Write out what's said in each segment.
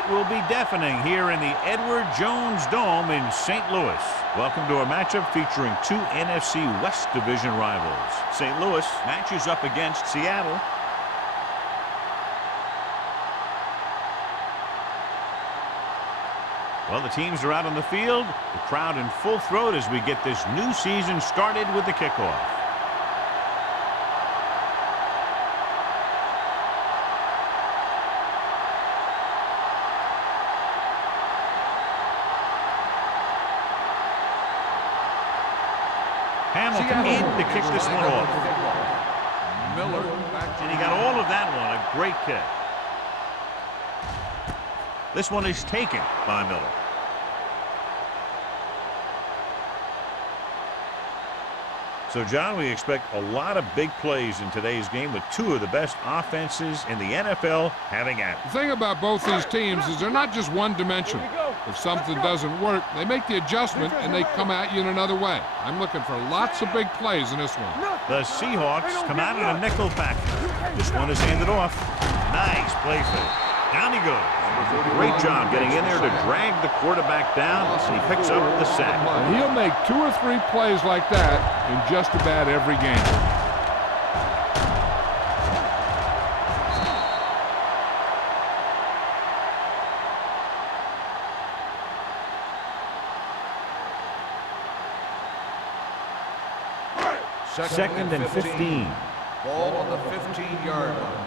It will be deafening here in the Edward Jones Dome in St. Louis. Welcome to a matchup featuring two NFC West Division rivals. St. Louis matches up against Seattle. Well, the teams are out on the field. The crowd in full throat as we get this new season started with the kickoff. Hamilton in to kick this one off. Miller. And he got all of that one. A great kick. This one is taken by Miller. So, John, we expect a lot of big plays in today's game with two of the best offenses in the NFL having at it. The thing about both these teams is they're not just one-dimensional. If something doesn't work, they make the adjustment and they come at you in another way. I'm looking for lots of big plays in this one. The Seahawks come out in a nickel package. This one is handed off. Nice play fake. Down he goes. Great job getting in there to drag the quarterback down, and he picks up the sack. And he'll make 2 or 3 plays like that in just about every game. Second and 15. Ball on the 15-yard line.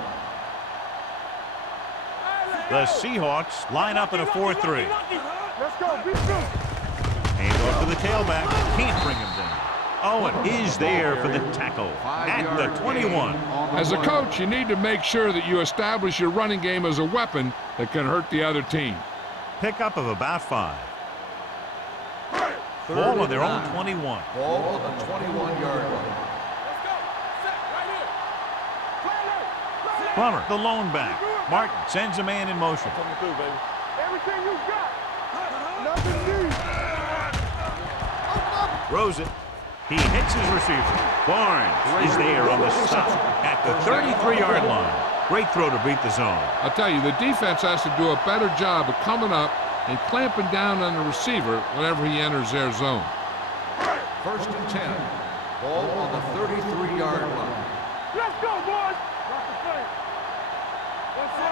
The Seahawks line up in a 4-3. Let's go, beat you. Hand off to the tailback. Can't bring him down. Owen is there for the tackle at the 21. As a coach, you need to make sure that you establish your running game as a weapon that can hurt the other team. Pickup of about 5. Ball on their own 21. Ball on the 21-yard line. Plummer, the lone back. Martin sends a man in motion. Coming through, baby. Everything you got. Nothing new. Throws it. He hits his receiver. Barnes is there on the stop at the 33-yard line. Great throw to beat the zone. I'll tell you, the defense has to do a better job of coming up and clamping down on the receiver whenever he enters their zone. 1st and 10. Ball on the 33-yard line. Let's go, boys.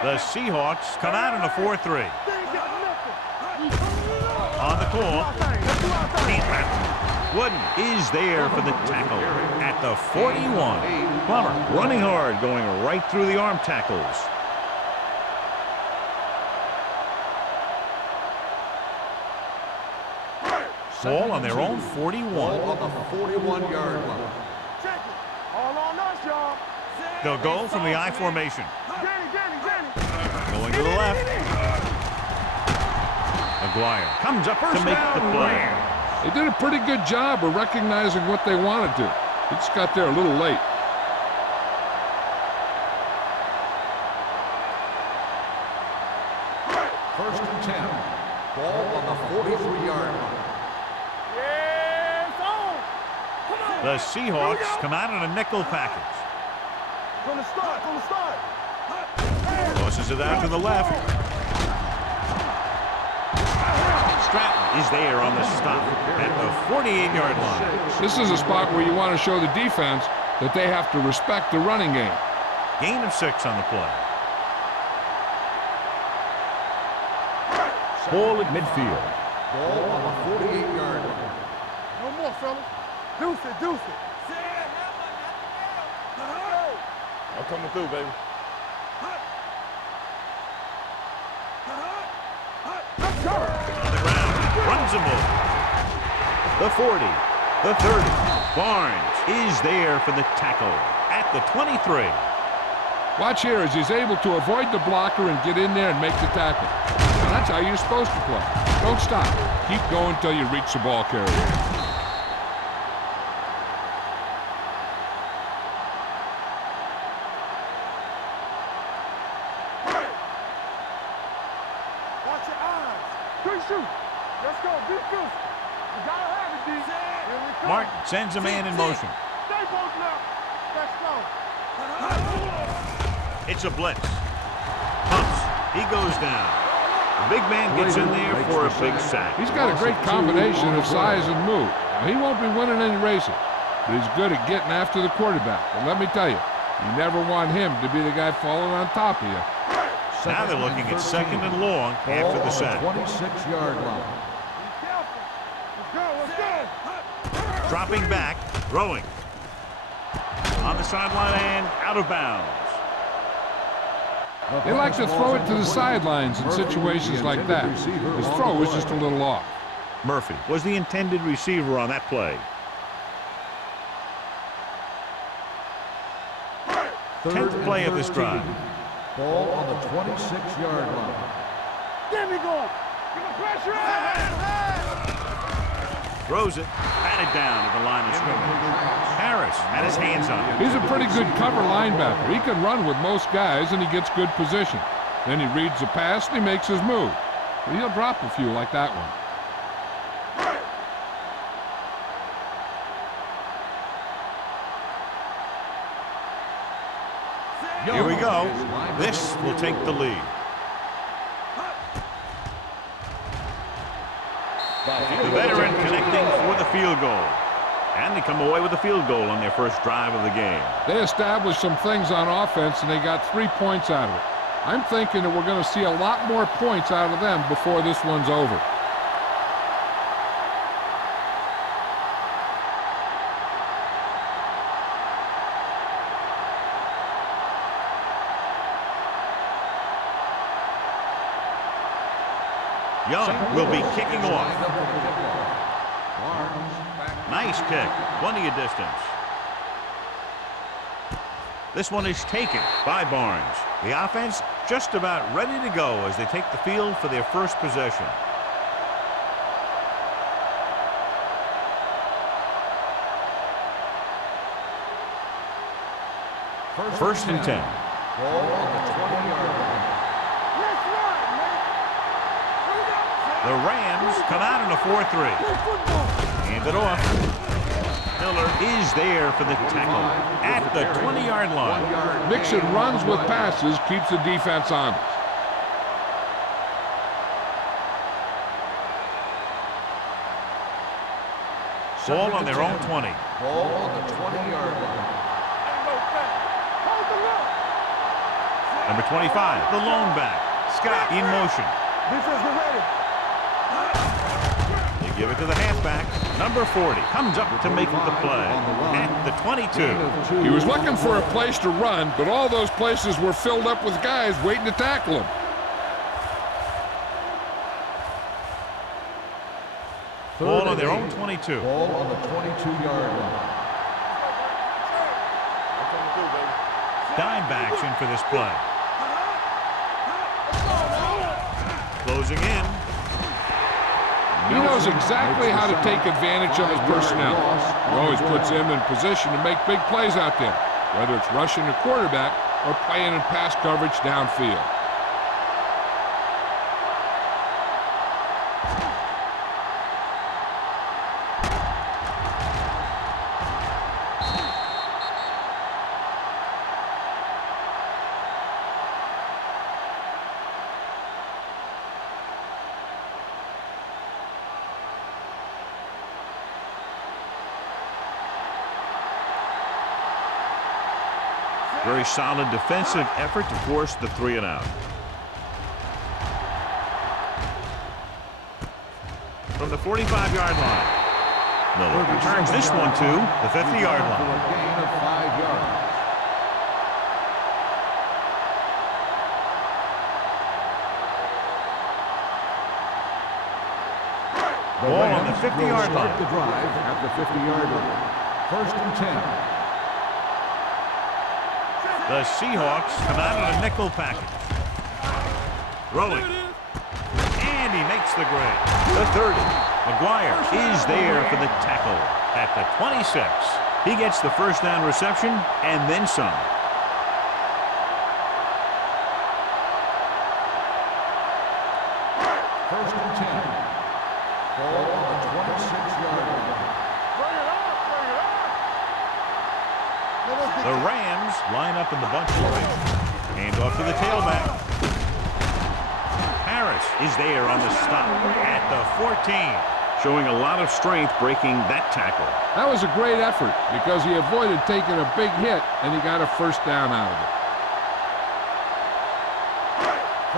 The Seahawks come out in a 4-3. On the call. Can't wrap him. Wooden is there for the tackle at the 41. Plummer running hard, going right through the arm tackles. Ball on their own 41. Ball on the 41-yard line. All on us, y'all. They'll go from the I formation. Danny. Going to the left. McGuire comes up to make the play. They did a pretty good job of recognizing what they wanted to. They just got there a little late. First and 10. Ball on the 43-yard line. Yes, on. Come on. The Seahawks come out in a nickel package. From the start. Tosses it out to the left. Stratton is there on the stop at the 48-yard line. This is a spot where you want to show the defense that they have to respect the running game. Gain of 6 on the play. Ball at midfield. Ball on the 48-yard line. No more, fellas. Deuce it. I'm coming through, baby. Let's go. On the ground, runs him over. The 40, the 30. Barnes is there for the tackle at the 23. Watch here as he's able to avoid the blocker and get in there and make the tackle. Now that's how you're supposed to play. Don't stop. Keep going until you reach the ball carrier. Martin sends a man in motion. It's a blitz. Pumps. He goes down. The big man gets in there for a big sack. He's got a great combination of size and move. Now, he won't be winning any races, but he's good at getting after the quarterback. And let me tell you, you never want him to be the guy falling on top of you. Now they're looking at 2nd and long after the sack. 26-yard line. Let's go. Dropping back, throwing. On the sideline and out of bounds. They like to throw it to the sidelines in situations like that. His throw was just a little off. Murphy was the intended receiver on that play. 10th play of this drive. Ball on the 26-yard line. Get me going. Give him pressure. Throws it, batted down at the line of scrimmage. Harris had his hands on it. He's a pretty good cover linebacker. He can run with most guys, and he gets good position. Then he reads the pass, and he makes his move. But he'll drop a few like that one. Here we go. This will take the lead. The veteran connecting for the field goal. And they come away with a field goal on their first drive of the game. They established some things on offense, and they got 3 points out of it. I'm thinking that we're going to see a lot more points out of them before this one's over. Young will be kicking off. Nice kick, plenty of distance. This one is taken by Barnes. The offense just about ready to go as they take the field for their first possession. First and 10. Ball on the 20-yard line. The Rams come out in a 4-3. Hand it off. Miller is there for the tackle at the 20-yard line. Mixing runs with passes keeps the defense honest. Ball on their own 20. Ball on the 20-yard line. Number 25, the lone back. Scott in motion. Defense, get ready. They give it to the halfback. Number 40 comes up to make the play at the 22. He was looking for a place to run, but all those places were filled up with guys waiting to tackle him. Ball on their own 22. Ball on the 22-yard line. Dime backs in for this play. Closing in. He knows exactly how to take advantage of his personnel. He always puts him in position to make big plays out there, whether it's rushing the quarterback or playing in pass coverage downfield. Very solid defensive effort to force the 3 and out. From the 45-yard line. Miller returns this one to the 50-yard line. For a gain of 5 yards. Ball on the 50-yard line. Start the drive at the 50-yard line. First and 10. The Seahawks come out in a nickel package. Rolling. And he makes the grade. The 30. McGuire is there for the tackle at the 26. He gets the first down reception and then some. First and 10. Ball on the 26-yard line. The Rams line up in the bunch formation. Hand off to the tailback. Harris is there on the stop at the 14. Showing a lot of strength breaking that tackle. That was a great effort because he avoided taking a big hit and he got a first down out of it.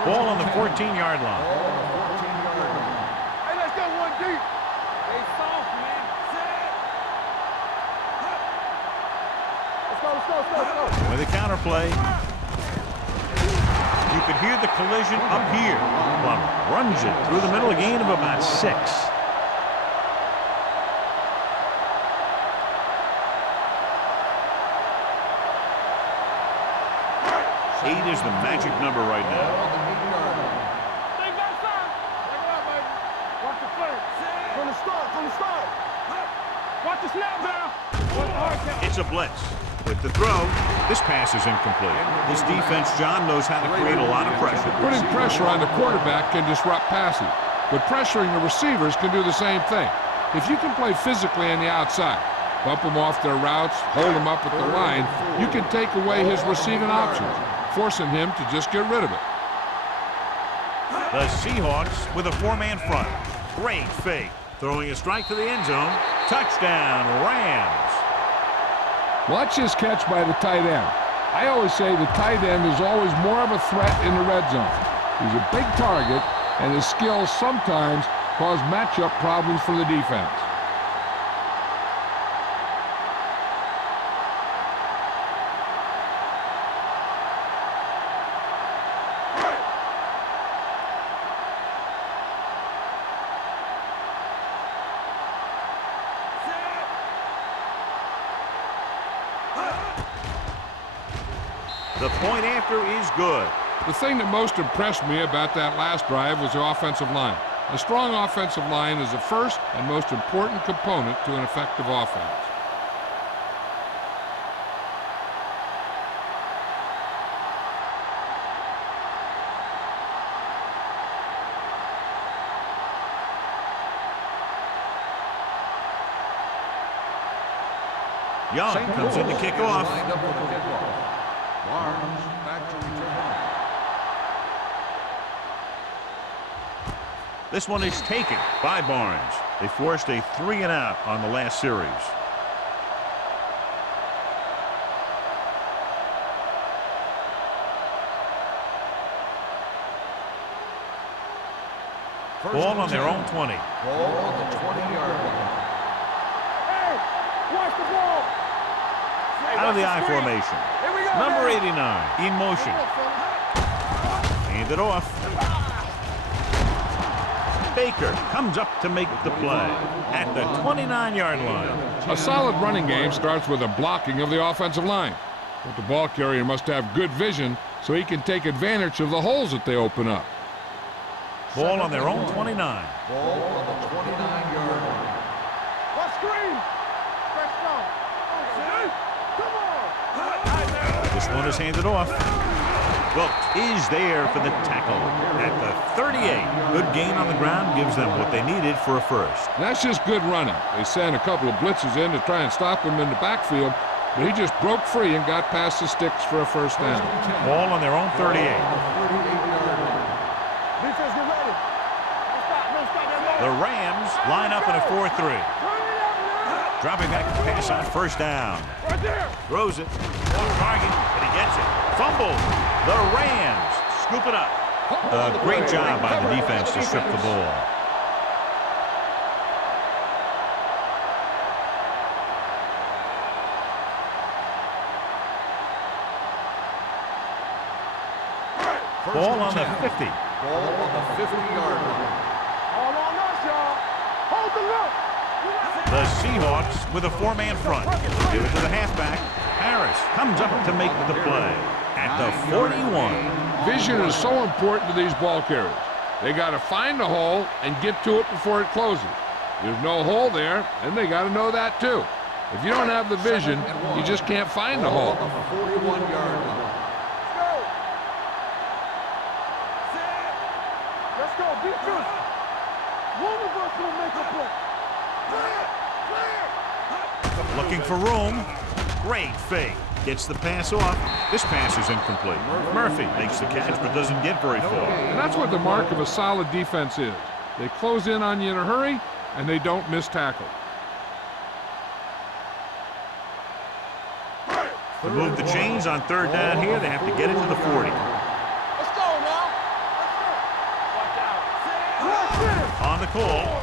Ball on the 14-yard line. Hey, let's go one deep. They soft, man. Let's go. With a counterplay. You could hear the collision up here. Plummer runs it through the middle, a gain of about 6. 8 is the magic number right now. They got some. Check it out, baby. Watch the play. From the start. Watch the snap down. Watch the hard count. It's a blitz. With the throw, this pass is incomplete. This defense, John, knows how to create a lot of pressure. Putting pressure on the quarterback can disrupt passing, but pressuring the receivers can do the same thing. If you can play physically on the outside, bump them off their routes, hold them up at the line, you can take away his receiving options, forcing him to just get rid of it. The Seahawks with a 4-man front. Great fake. Throwing a strike to the end zone. Touchdown, Rams. Watch his catch by the tight end. I always say the tight end is always more of a threat in the red zone. He's a big target, and his skills sometimes cause matchup problems for the defense. The point after is good. The thing that most impressed me about that last drive was the offensive line. A strong offensive line is the first and most important component to an effective offense. Young comes in to kick off. Lined up for the kickoff. Barnes back to return. This one is taken by Barnes. They forced a 3-and-out on the last series. Ball on their own 20. Ball on the 20-yard line. Hey, watch the ball. Hey, Out of watch the I screen. formation. Here we go. Number baby. 89 in motion. Hand it off. Baker comes up to make the play at the 29-yard line. A solid running game starts with a blocking of the offensive line. But the ball carrier must have good vision so he can take advantage of the holes that they open up. Ball on their own 29. Ball on the 29-yard line. Watch screen. Fresh start. Come on. This one is handed off. Wilkes is there for the tackle at the 38. Good gain on the ground gives them what they needed for a first. That's just good running. They sent a couple of blitzes in to try and stop him in the backfield, but he just broke free and got past the sticks for a first down. Ball on their own 38. 38-yard line. Defense, get ready. Don't stop. The Rams line up in a 4-3. Turn it up, man. Dropping back to pass on first down. Right there. Throws it. Off target, but he gets it. Fumble. The Rams scoop it up. A great job by the defense to strip the ball. Ball on the 50. Ball on the 50-yard line. All on us, y'all. Hold the look. The Seahawks with a 4-man front. They give it to the halfback. Harris comes up to make the play at the 41. Vision is so important to these ball carriers. They got to find the hole and get to it before it closes. There's no hole there, and they got to know that too. If you don't have the vision, you just can't find the hole. Ball on the 41-yard line. Let's go. Defense. One of us will make a play. Clear. Looking for room. Great fake. Gets the pass off. This pass is incomplete. Murphy makes the catch but doesn't get very far. And that's what the mark of a solid defense is. They close in on you in a hurry, and they don't miss tackle. To move the chains on third down here, they have to get it to the 40. Let's go now. On the call,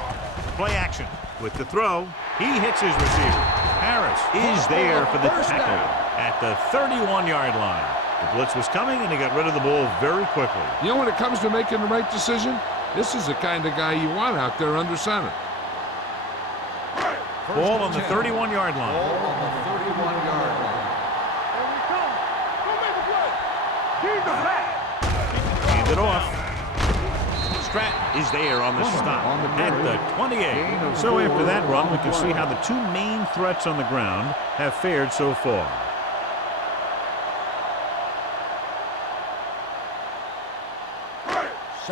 play action. With the throw, he hits his receiver. Harris is there for the tackle at the 31-yard line. The blitz was coming, and he got rid of the ball very quickly. You know, when it comes to making the right decision, this is the kind of guy you want out there under center. Ball on the 31-yard line. Ball on the 31-yard line. Here we come. Go make a play. He's the back. Hand it off. Stratton is there on the stop at the 28. So after that run, we can see how the two main threats on the ground have fared so far.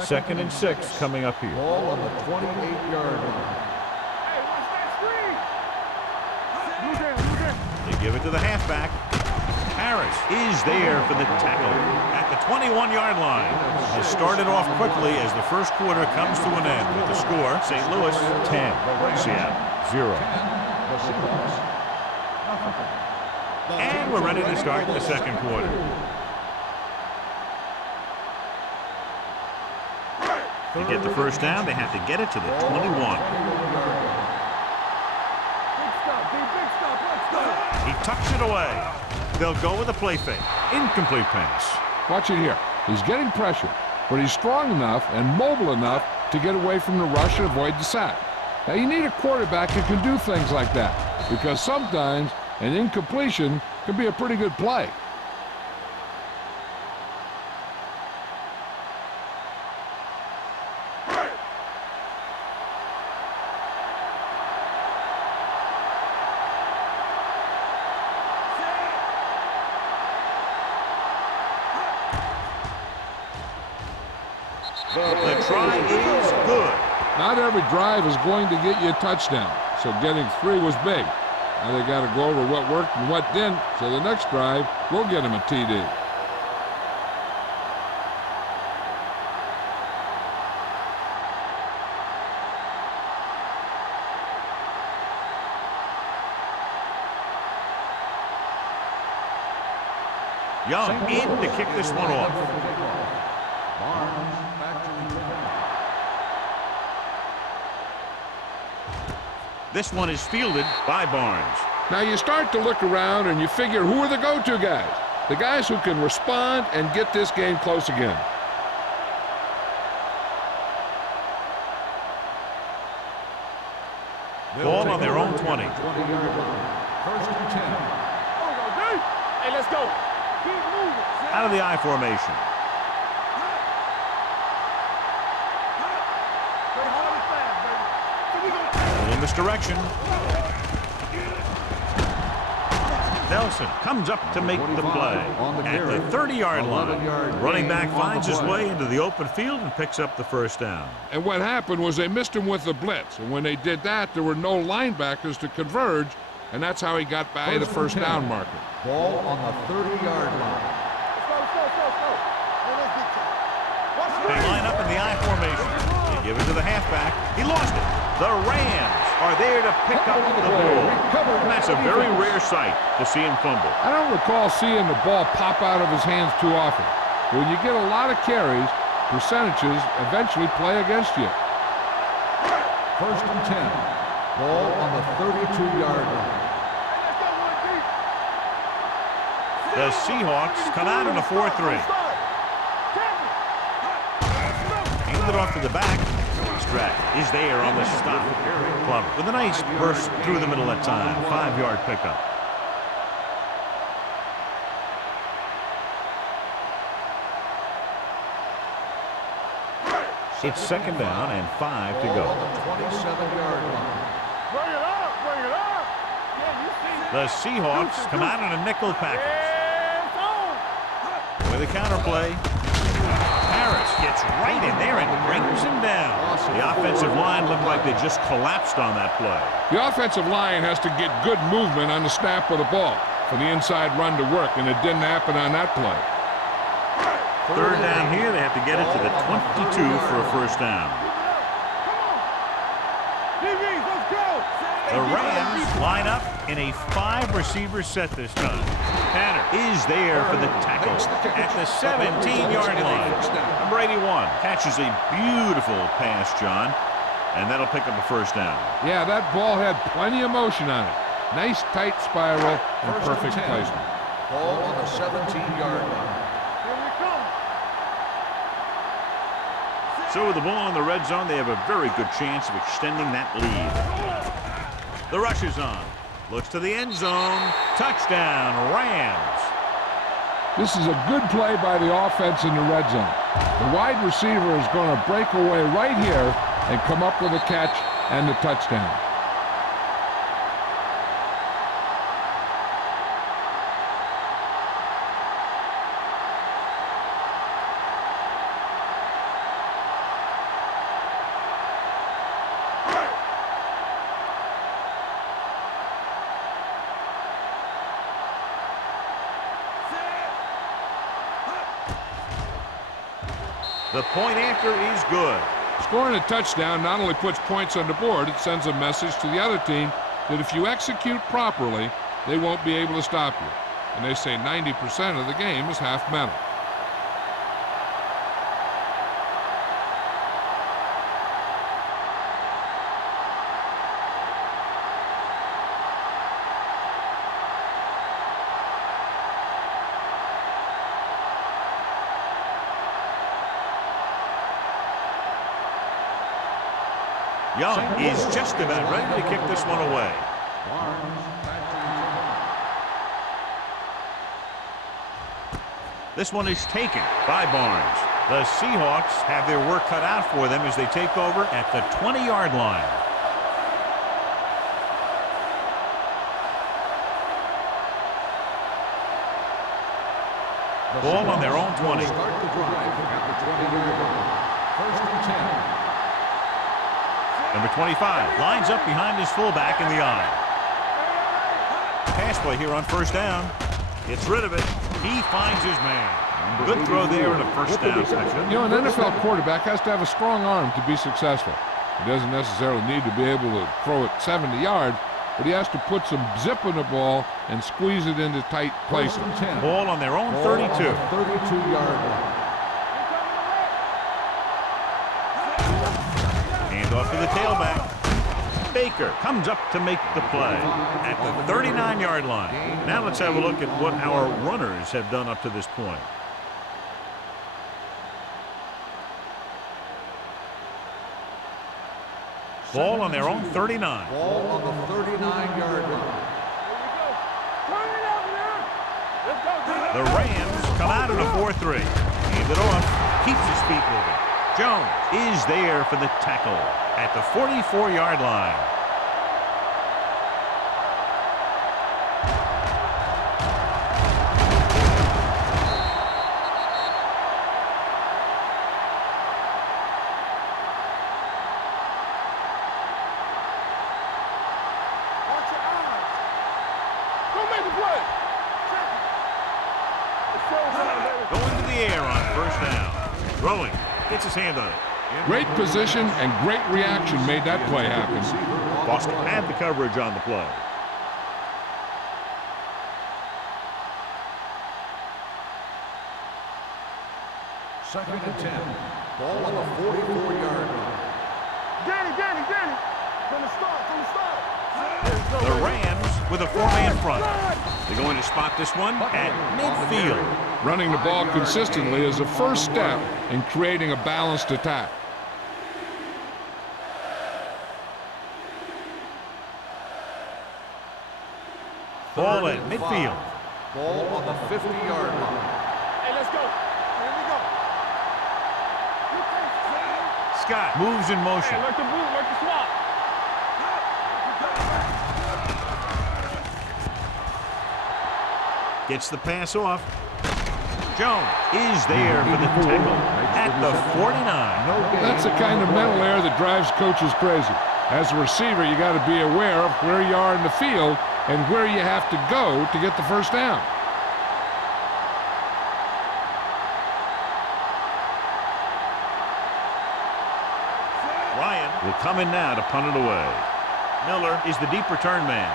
Second and 6 coming up here. Ball on the 28-yard line. Hey, watch that screen. Move down. They give it to the halfback. Harris is there for the tackle at the 21-yard line. Has started off quickly as the first quarter comes to an end with the score, St. Louis 10, Seattle 0. And we're ready to start the second quarter. To get the first down, they have to get it to the 21. Big stop, D. Big stop. Let's go. He tucks it away. They'll go with a play fake. Incomplete pass. Watch it here. He's getting pressure, but he's strong enough and mobile enough to get away from the rush and avoid the sack. Now, you need a quarterback who can do things like that, because sometimes an incompletion can be a pretty good play. The try is good. Not every drive is going to get you a touchdown, so getting 3 was big. Now they got to go over what worked and what didn't, so the next drive will get him a TD. Young in to kick this one off. Barnes back to return. This one is fielded by Barnes. Now you start to look around and you figure, who are the go-to guys? The guys who can respond and get this game close again. Ball on their own 20. 20-yard line. First and 10. Hey, let's go. Keep moving. Out of the I formation. Play hard and fast, baby. So we gonna In misdirection. Nelson comes up to make the play at the 30-yard line. The running back finds his way into the open field and picks up the first down. And what happened was they missed him with the blitz. And when they did that, there were no linebackers to converge, and that's how he got by the first down marker. Ball on the 30-yard line. Let's go. Watch They line up in the I formation. They give it to the halfback. He lost it. The Rams are there to pick up the ball. And that's a very rare sight to see him fumble. I don't recall seeing the ball pop out of his hands too often. When you get a lot of carries, percentages eventually play against you. First and 10. Ball on the 32-yard line. The Seahawks come out in a 4-3. Hand it off to the back. Stratton is there on the stop. Plummer with a nice burst through the middle that time. 5-yard pickup. It's second down and 5 to Ball go. on the 27-yard line. Bring it up. Yeah, you see. The Seahawks come out in a nickel package. It's on. With a counterplay. Harris gets right in there and brings him down. The offensive line looked like they just collapsed on that play. The offensive line has to get good movement on the snap of the ball. for the inside run to work, and it didn't happen on that play. Third down here. They have to get it to the 22 for a first down. The Rams line up in a 5-receiver set this time. Tanner is there for the tackle at the 17-yard line. Number 81 catches a beautiful pass, John, and that'll pick up a first down. Yeah, that ball had plenty of motion on it. Nice tight spiral and perfect placement. Ball on the 17-yard line. So with the ball in the red zone, they have a very good chance of extending that lead. The rush is on. Looks to the end zone. Touchdown, Rams. This is a good play by the offense in the red zone. The wide receiver is going to break away right here and come up with a catch and the touchdown. The point after is good. Scoring a touchdown not only puts points on the board, it sends a message to the other team that if you execute properly, they won't be able to stop you. And they say 90% of the game is half mental. Young is just about ready to kick this one away. This one is taken by Barnes. The Seahawks have their work cut out for them as they take over at the 20-yard line. Ball on their own 20. Start the drive at the 20-yard line. First and 10. Number 25 lines up behind his fullback in the eye. Pass play here on first down. Gets rid of it. He finds his man. Good throw there in a first down section. You know, an NFL quarterback has to have a strong arm to be successful. He doesn't necessarily need to be able to throw it 70 yards, but he has to put some zip in the ball and squeeze it into tight places. Ball on their own 32. 32-yard line. Off to the tailback. Baker comes up to make the play at the 39-yard line. Now let's have a look at what our runners have done up to this point. Ball on their own 39. Ball on the 39-yard line. The Rams come out in a 4-3. Hand it off. Keeps his feet moving. Jones is there for the tackle at the 44-yard line. Watch your eyes. Go make the play. Going to the air on first down. Throwing. Gets his hand on it. Great position and great reaction made that play happen. Boston had the coverage on the play. Second and 10. Ball on the 44-yard line. Danny. From the start. The Rams with a 4-man front. They're going to spot this one at midfield. Running the ball consistently is the first step in creating a balanced attack. Ball at midfield. Ball on the 50-yard line. Hey, let's go. Here we go. Scott moves in motion. Hey, like the boot, like the swap. Gets the pass off. Jones is there for the tackle at the 49. That's the kind of mental error that drives coaches crazy. As a receiver, you got to be aware of where you are in the field and where you have to go to get the first down. Ryan will come in now to punt it away. Miller is the deep return man.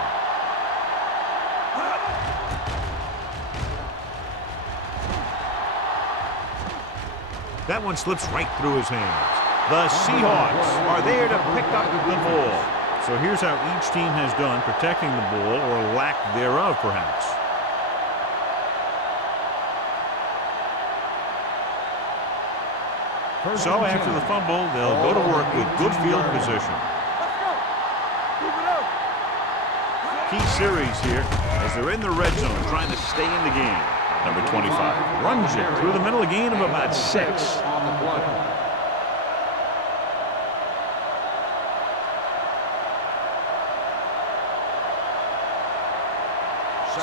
That one slips right through his hands. The Seahawks are there to pick up the ball. So here's how each team has done protecting the ball, or lack thereof, perhaps. So after the fumble, they'll go to work with good field position. Key series here as they're in the red zone trying to stay in the game. Number 25 runs it through the middle, a gain of about 6. On the play.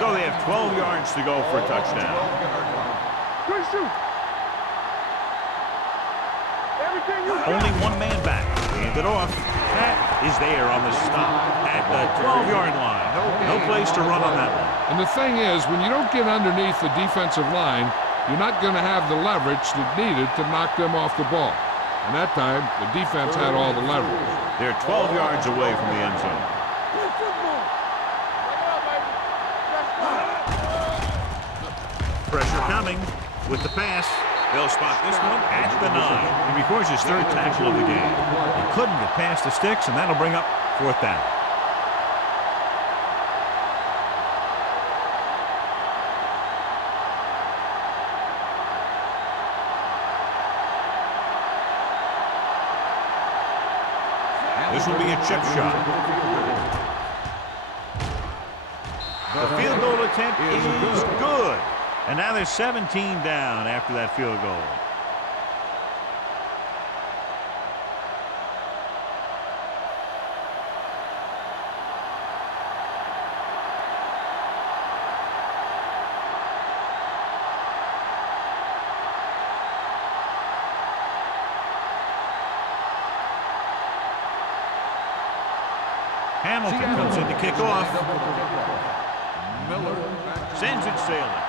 So they have 12 yards to go for a touchdown. Good shoot. Everything you got. Only one man back. Hand it off. That is there on the stop at the 12-yard line. No place to run on that one. And the thing is, when you don't get underneath the defensive line, you're not going to have the leverage that needed to knock them off the ball. And that time, the defense had all the leverage. They're 12 yards away from the end zone. Good football. Bring it up, baby. That's Pressure coming with the pass. They'll spot this one at the 9. He records his 3rd tackle of the game. He couldn't get past the sticks, and that'll bring up 4th down. This will be a chip shot. The field goal attempt is good. And now there's 17 down after that field goal. Hamilton comes in to kick off. Miller Sends it sailing.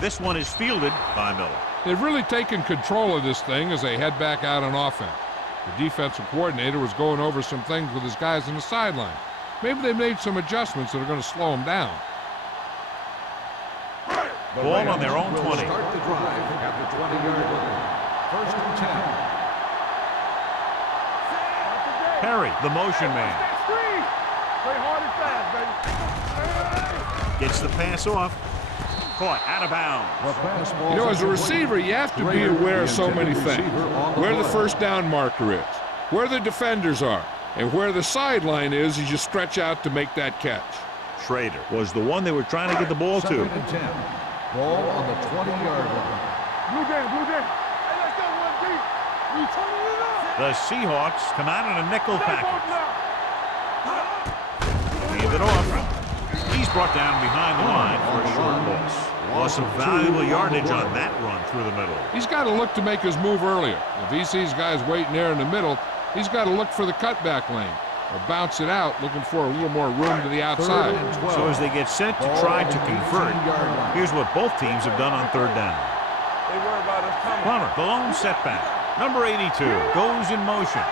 This one is fielded by Miller. They've really taken control of this thing as they head back out on offense. The defensive coordinator was going over some things with his guys on the sideline. Maybe they made some adjustments that are going to slow them down. Ball on their own 20. Start the drive at the 20-yard line. 1st and 10. Perry, the motion man, Play hard and fast, baby. gets the pass off. Caught out of bounds. You know, as a receiver, you have to be aware of so many things. Where the first down marker is, where the defenders are, and where the sideline is as you stretch out to make that catch. Schrader was the one they were trying to get the ball to. 2nd and 10. Ball on the 20-yard line. Blue down, blue down. Hey, let's go, 1 deep. We turning it up. The Seahawks come out in a nickel Stay package. both now. Hand it off. He's brought down behind the line for a short loss. Lost some valuable yardage on that run through the middle. He's got to look to make his move earlier. If he sees guys waiting there in the middle, he's got to look for the cutback lane or bounce it out, looking for a little more room to the outside. So as they get set to try to convert, here's what both teams have done on 3rd down. They worry about us coming. Plummer, the lone setback. Number 82 goes in motion.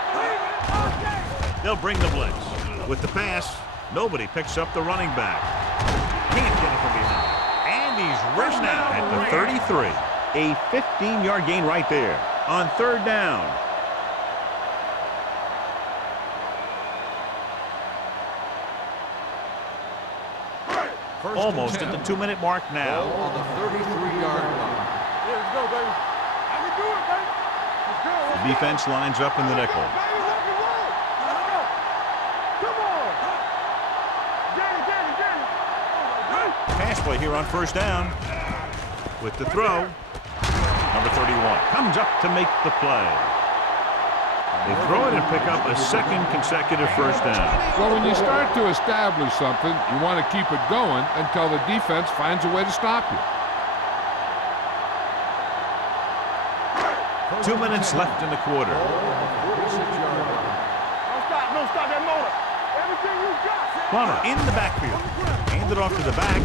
They'll bring the blitz. With the pass, nobody picks up the running back. Can't get it from behind. And he's ridden out at the 33. A 15-yard gain right there on 3rd down. Almost at the 2-minute mark now. Ball on the 33-yard line. Yeah, let's go, baby. I can do it, baby. Let's go. The defense lines up in the nickel. Baby, rock and roll. Let's go. Come on. Get it, get it, get it. Pass play here on 1st down. With the throw. Number 31 comes up to make the play. They throw it and pick up a 2nd consecutive 1st down. Well, when you start to establish something, you want to keep it going until the defense finds a way to stop you. 2 minutes left in the quarter. Ball on the 46-yard line. Don't stop that motor. everything you got. Plummer in the backfield. Hand it off to the back.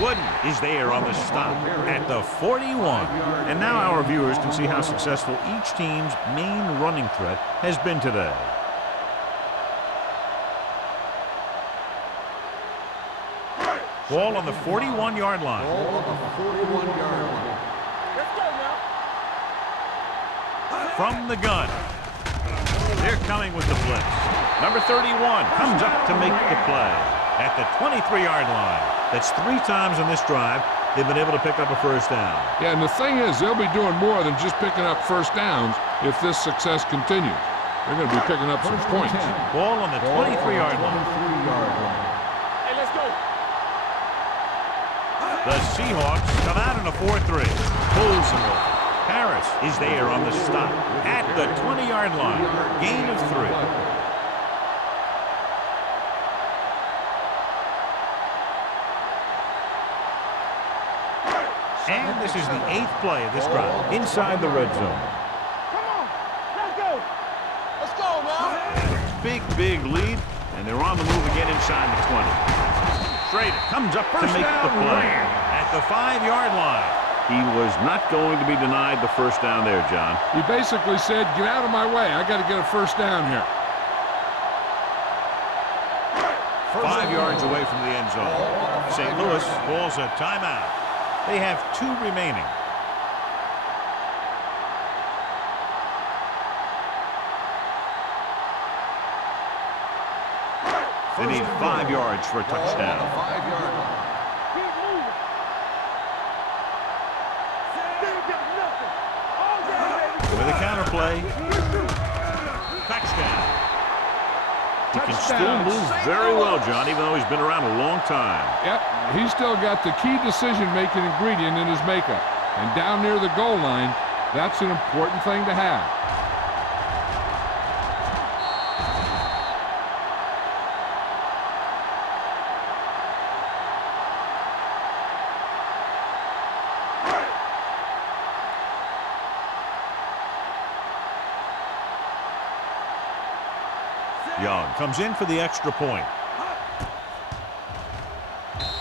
Wooden is there on the stop at the 41. And now our viewers can see how successful each team's main running threat has been today. Ball on the 41-yard line. Ball on the 41-yard line. Let's go now. From the gun. They're coming with the blitz. Number 31 comes up to make the play at the 23-yard line. That's 3 times on this drive they've been able to pick up a first down. Yeah, and the thing is, they'll be doing more than just picking up first downs if this success continues. They're going to be picking up some points. Ball on the 23-yard line. Hey, let's go. The Seahawks come out in a 4-3. Pulls him over. Harris is there on the stop at the 20-yard line. Gain of 3. And this is the 8th play of this drive inside the red zone. Come on. Let's go. Let's go now. Big lead, and they're on the move again inside the 20. Schrader comes up to make the play at the 5-yard line. He was not going to be denied the first down there, John. He basically said, get out of my way. I got to get a first down here. 5 yards away from the end zone. St. Louis calls a timeout. They have 2 remaining. They need 5 yards for a touchdown. Keep moving. Still got nothing. All day, baby. With a counterplay. Touchdown. He can still move very well, John, even though he's been around a long time. Yep, he's still got the key decision-making ingredient in his makeup. And down near the goal line, that's an important thing to have. Young comes in for the extra point.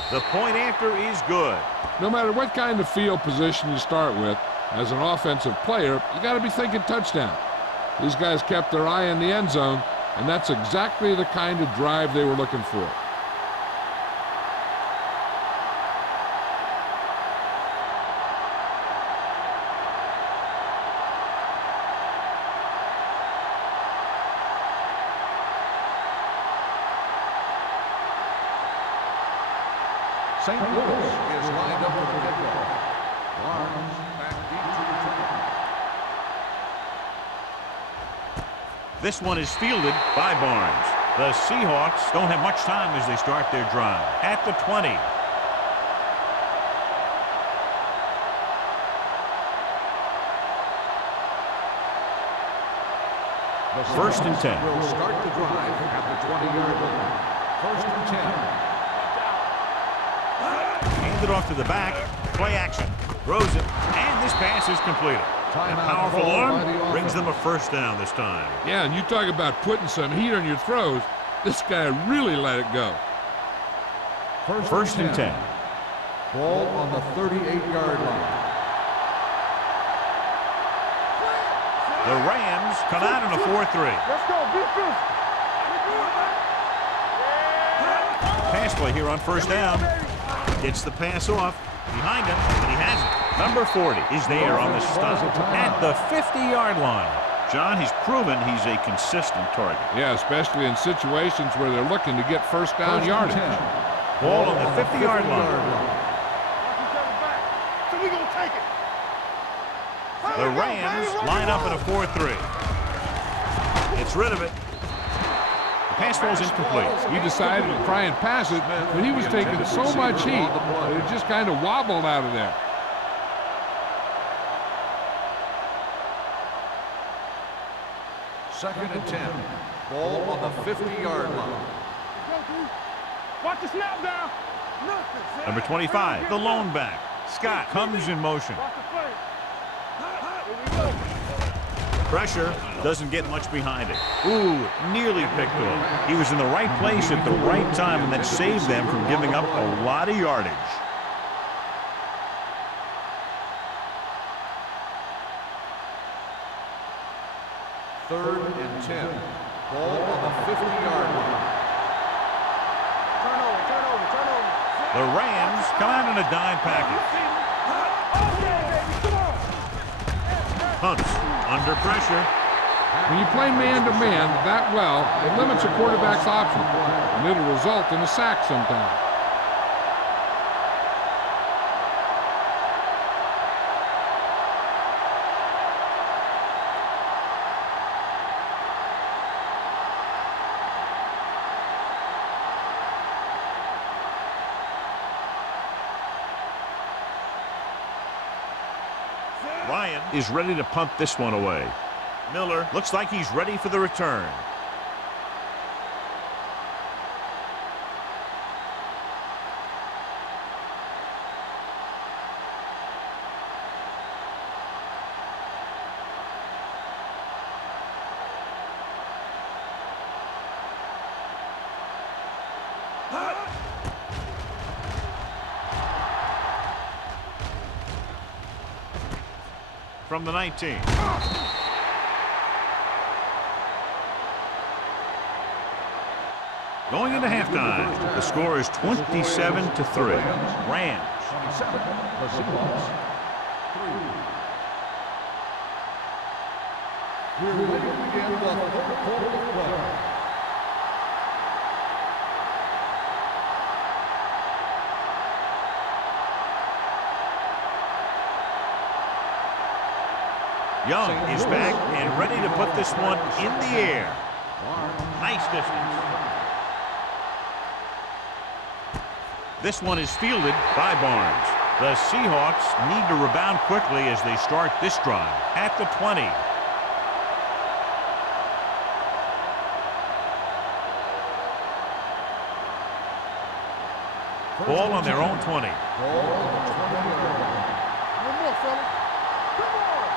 The point after is good. No matter what kind of field position you start with, as an offensive player, you got to be thinking touchdown. These guys kept their eye on the end zone, and that's exactly the kind of drive they were looking for. St. Louis is lined up for the kickoff. Barnes back deep to return. This one is fielded by Barnes. The Seahawks don't have much time as they start their drive. At the 20. First and 10. Will start the drive at the 20-yard line. First and 10. Hand it off to the back. Play action. Throws it. And this pass is completed. A powerful arm brings them a first down this time. Yeah, and you talk about putting some heat on your throws. This guy really let it go. First and 10. Ball on the 38-yard line. The Rams come out in a 4-3. Let's go. Be physical. Pass play here on first down. Gets the pass off. Behind him, and he has it. Number 40 is there on the stop at the 50-yard line. John, he's proven he's a consistent target. Yeah, especially in situations where they're looking to get first down yardage. Ball on the 50-yard line. So we gonna take it. The Rams line up in a 4-3. Gets rid of it. The pass ball's incomplete. He decided to try and pass it, but he was taking so much heat that it just kind of wobbled out of there. Second and 10. Ball on the 50-yard line. Watch the snap down. Number 25, the lone back. Scott comes in motion. Watch the play. Here we go. Pressure doesn't get much behind it. Ooh, nearly picked off. He was in the right place at the right time, and that saved them from giving up a lot of yardage. Third and 10. Ball on the 50-yard line. Turnover. The Rams come out in a dime package. Hunts under pressure. When you play man-to-man that well, it limits a quarterback's options, and it'll result in a sack sometimes. Ryan is ready to punt this one away. Miller looks like he's ready for the return. From the 19. Going into halftime, the score is 27-3. Rams. 27. The Seahawks. 3. We're ready to begin the fourth quarter of play. Young is back and ready to put this one in the air. Nice distance. This one is fielded by Barnes. The Seahawks need to rebound quickly as they start this drive at the 20. Ball on their own 20. Ball on the 20-yard line. One more, fella. Come on.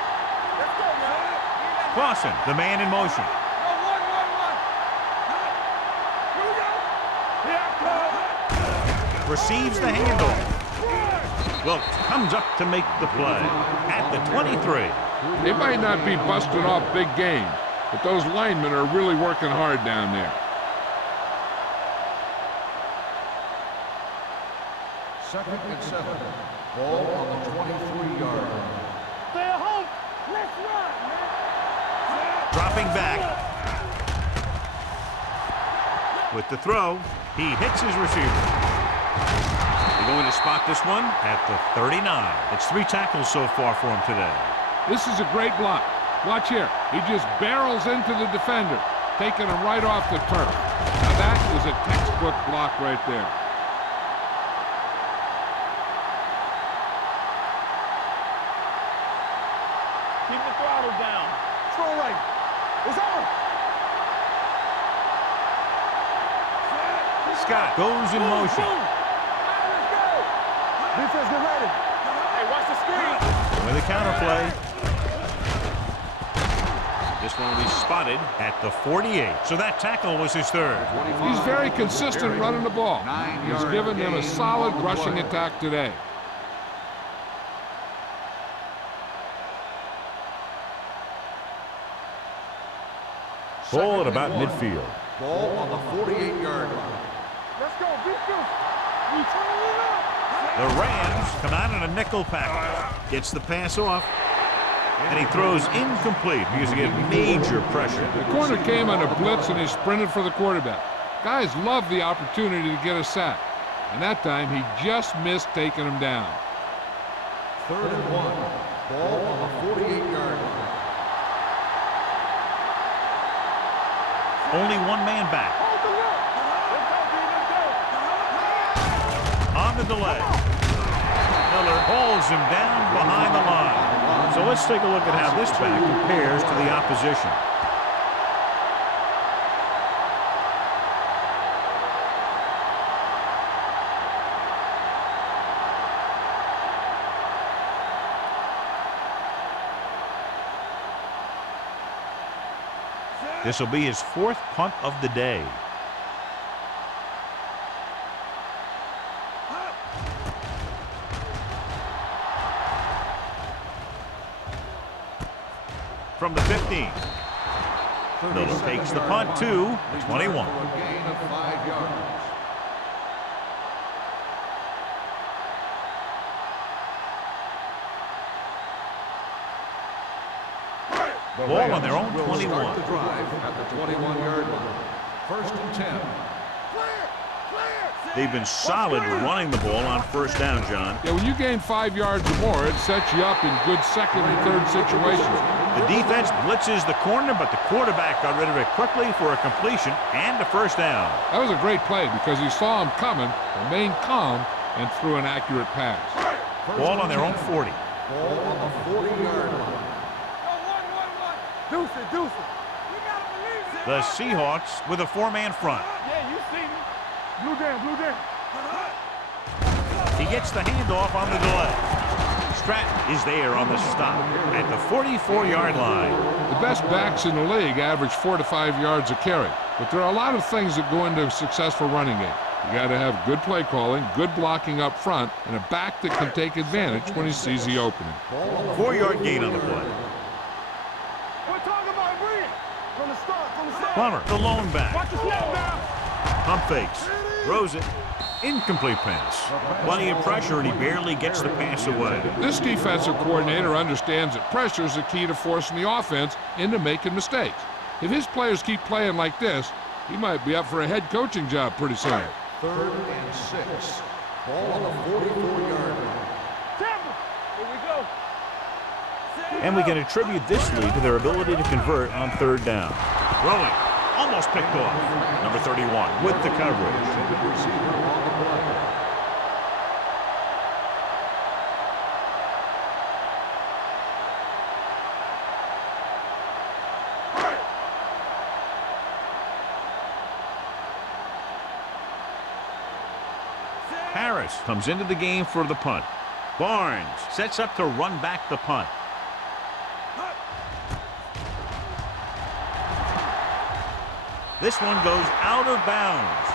Let's go, man. Clausen, the man in motion. One. Here we go. Here I come. Receives the handoff. Wilkes comes up to make the play at the 23. They might not be busting off big games, but those linemen are really working hard down there. Second and 7. Ball on the 23-yard line. Stay at home. Let's run, man. Dropping back. With the throw, he hits his receiver. They're going to spot this one at the 39. It's 3 tackles so far for him today. This is a great block. Watch here. He just barrels into the defender, taking him right off the turf. Now that is a textbook block right there. Keep the throttle down. Throw right. It's on. Scott goes in motion. Let's go. Defense, get ready. Hey, watch the screen. With a counterplay. This one will be spotted at the 48. So that tackle was his third. He's very consistent running the ball. He's given them a solid rushing attack today. Ball at about midfield. Ball on the 48-yard line. Let's go, defense. We turn it up. The Rams come out in a nickel package. Gets the pass off. And he throws incomplete because he had major pressure. The corner came on a blitz and he sprinted for the quarterback. Guys love the opportunity to get a sack. And that time he just missed taking him down. Third and 1. Ball on the 48-yard line. Only one man back. Hold the look. Let's go, On the delay. Miller hauls him down behind the line. So let's take a look at how this back compares to the opposition. This will be his 4th punt of the day. From the 15. Miller takes the punt to the 21. For a gain of 5 yards. Ball on their own Will 21. start the drive at the 21-yard line. 1st and 10. They've been solid running the ball on 1st down, John. Yeah, when you gain 5 yards or more, it sets you up in good 2nd and 3rd situations. The defense blitzes the corner, but the quarterback got rid of it quickly for a completion and a 1st down. That was a great play because he saw him coming, remained calm, and threw an accurate pass. Ball on their own 40. Ball on the 40-yard line. Deuce it, deuce it. You gotta believe it. The Seahawks with a 4-man front. Yeah, you see me. Blue down, blue down. He gets the handoff on the delay. Stratton is there on the stop at the 44-yard line. The best backs in the league average 4 to 5 yards a carry, but there are a lot of things that go into a successful running game. You got to have good play calling, good blocking up front, and a back that can take advantage when he sees the opening. 4-yard gain on the play. We're talking about Reed. From the start. Plummer, the lone back. Watch the snap now. Pump fakes. Throws it. Incomplete pass. Plenty of pressure, and he barely gets the pass away. This defensive coordinator understands that pressure is the key to forcing the offense into making mistakes. If his players keep playing like this, he might be up for a head coaching job pretty soon. 3rd and 6. Ball on the 44-yard line. Tampa. Here we go. And we can attribute this lead to their ability to convert on 3rd down. Throwing. Almost picked off. Number 31 with the coverage. Intended receiver on the play. Harris comes into the game for the punt. Barnes sets up to run back the punt. This one goes out of bounds.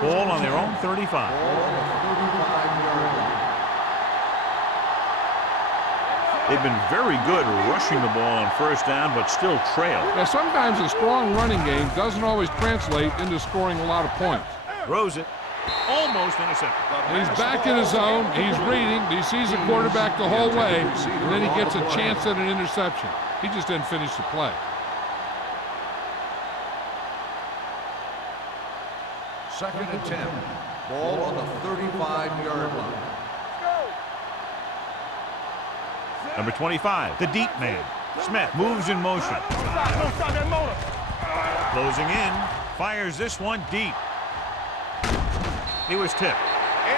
Ball on their own 35. Ball on the 35-yard line. They've been very good rushing the ball on 1st down, but still trail. Now, sometimes a strong running game doesn't always translate into scoring a lot of points. Throws it. Almost intercepted. He's back in his zone. He's reading. He sees the quarterback the whole way, and then he gets a chance at an interception. He just didn't finish the play. 2nd and 10. Ball on the 35-yard line. Number 25, the deep man. Smith moves in motion. Don't stop that motor. Closing in. Fires this one deep. He was tipped.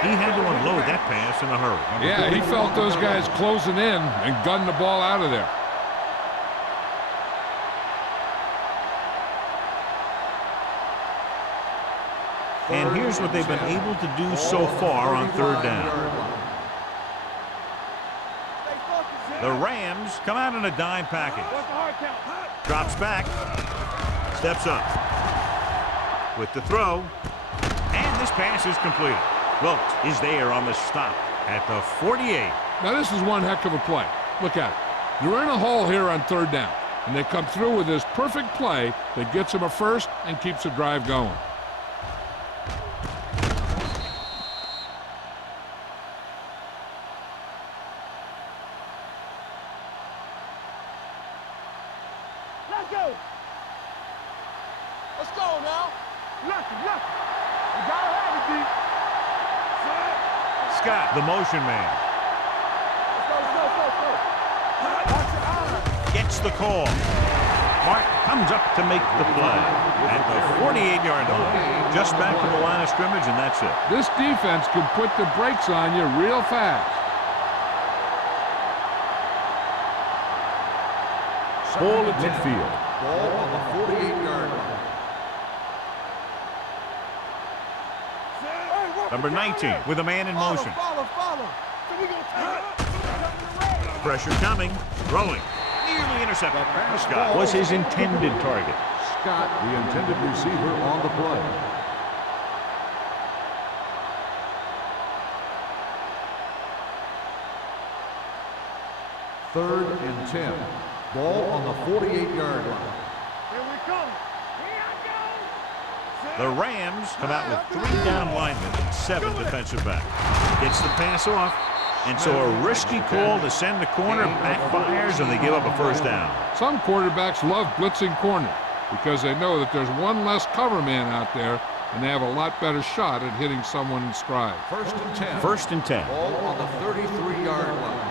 He had to unload that pass in a hurry. Yeah, he felt those guys closing in and gunned the ball out of there. And here's what they've been able to do so far on 3rd down. The Rams come out in a dime package. What's the hard count? Drops back. Steps up. With the throw. And this pass is completed. Wilkes is there on the stop at the 48. Now, this is one heck of a play. Look at it. You're in a hole here on 3rd down, and they come through with this perfect play that gets them a first and keeps the drive going. Let's go. Let's go now. Lucky. You gotta have it, D. Scott, the motion man, Let's go. Watch your eyes. gets the call. Mark comes up to make the play at the 48-yard line. Just back to the line of scrimmage, and that's it. This defense can put the brakes on you real fast. Ball at midfield. Ball on the 48-yard line. Number 19 with a man in motion. Follow. So we gonna take it. Pressure coming. Throwing. Nearly intercepted. Scott was his intended target. Scott, the intended receiver on the play. Third and 10. Ball on the 48-yard line. Here we come. The Rams come out with 3 down linemen and 7 defensive backs. Gets the pass off, and so a risky call to send the corner backfires, and they give up a first down. Some quarterbacks love blitzing corner because they know that there's one less cover man out there, and they have a lot better shot at hitting someone in stride. First and 10. First and 10. Ball on the 33-yard line.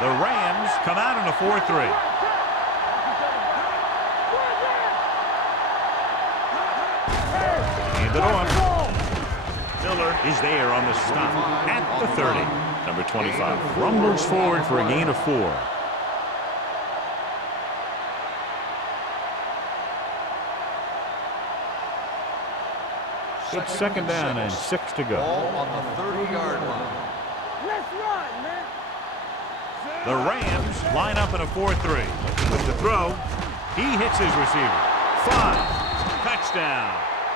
The Rams come out in a 4-3. Hand it off. Miller is there on the stop at the 30. Number 25 rumbles forward for a gain of 4. It's second down and 6 to go. Ball on the 30-yard line. Let's run, man. The Rams line up in a 4-3. With the throw, he hits his receiver. 5. Touchdown.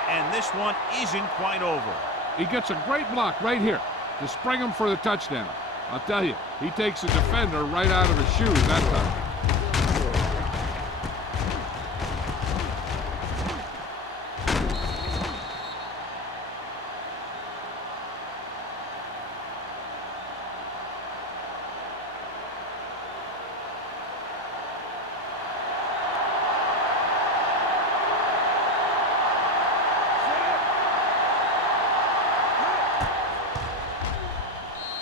And this one isn't quite over. He gets a great block right here to spring him for the touchdown. I'll tell you, he takes the defender right out of his shoes that time.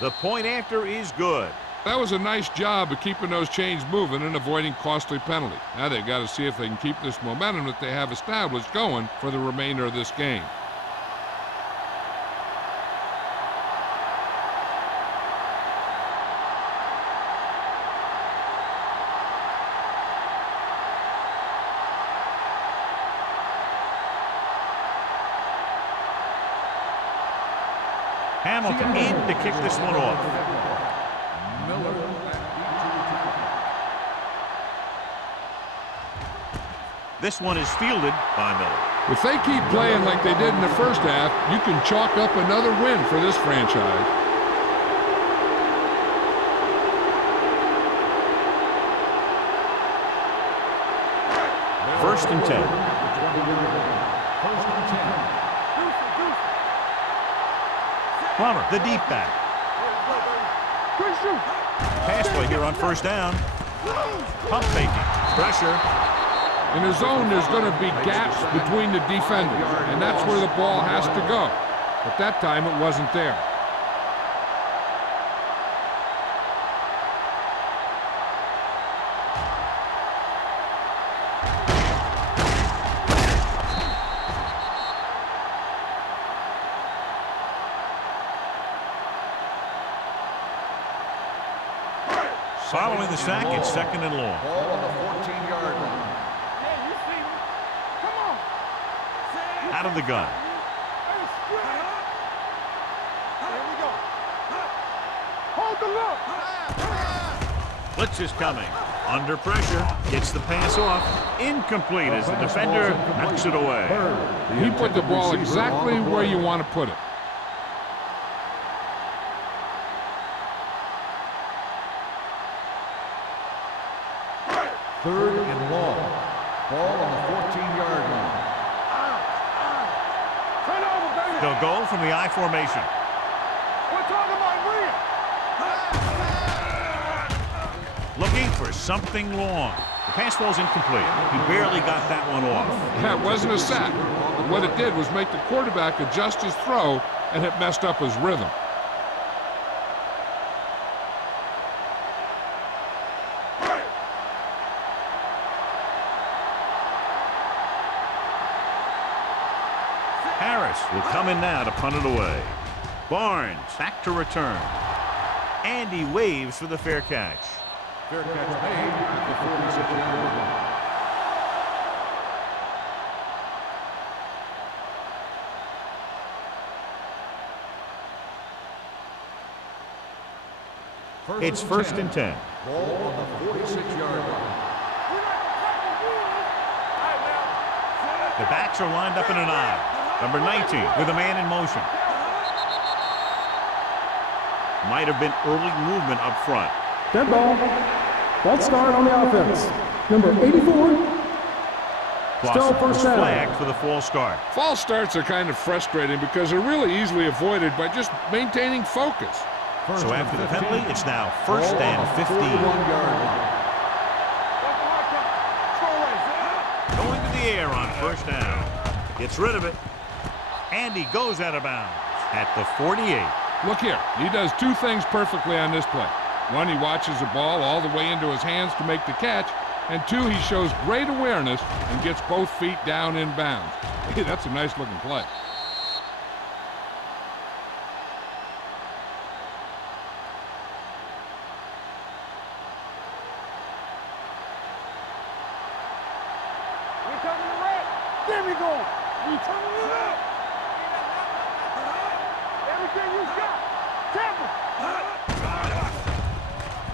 The point after is good. That was a nice job of keeping those chains moving and avoiding costly penalty. Now they've got to see if they can keep this momentum that they have established going for the remainder of this game. Hamilton in to kick this one off. Miller. This one is fielded by Miller. If they keep playing like they did in the first half, you can chalk up another win for this franchise. First and 10. First and 10. Plummer, the deep back. Pass play here on first down. Pump faking. Pressure. In the zone, there's going to be gaps between the defenders, and that's where the ball has to go. But that time it wasn't there. Following the sack, it's second and long. Ball on the 14-yard line. Hey, you see me? Come on. Out of the gun. Hey, straight. Here we go. Hold the look. Blitz is coming. Under pressure. Gets the pass off. Incomplete as the defender knocks it away. He put the ball exactly where you want to put it. Third and long. Ball on the 14-yard line. Turn over, baby. They'll go from the I formation. We're talking about real. Looking for something long. The pass falls incomplete. He barely got that one off. That wasn't a sack. What it did was make the quarterback adjust his throw, and it messed up his rhythm. Harris will come in now to punt it away. Barnes back to return. And he waves for the fair catch. Fair catch made at the 46-yard line. It's first and 10. Ball on the 46-yard line. The backs are lined up in an I. Number 19 with a man in motion. Might have been early movement up front. Dead ball. False start on the offense. Number 84. Still Clausen first was down. flagged for the false start. False starts are kind of frustrating because they're really easily avoided by just maintaining focus. So after the penalty, it's now first and 15. 41-yard line. Going to the air on first down. Gets rid of it. And he goes out of bounds at the 48. Look here, he does two things perfectly on this play. One, he watches the ball all the way into his hands to make the catch, and two, he shows great awareness and gets both feet down in bounds. Hey, that's a nice looking play. We're coming to red. There we go. We turning it up. Everything you got. Tampa.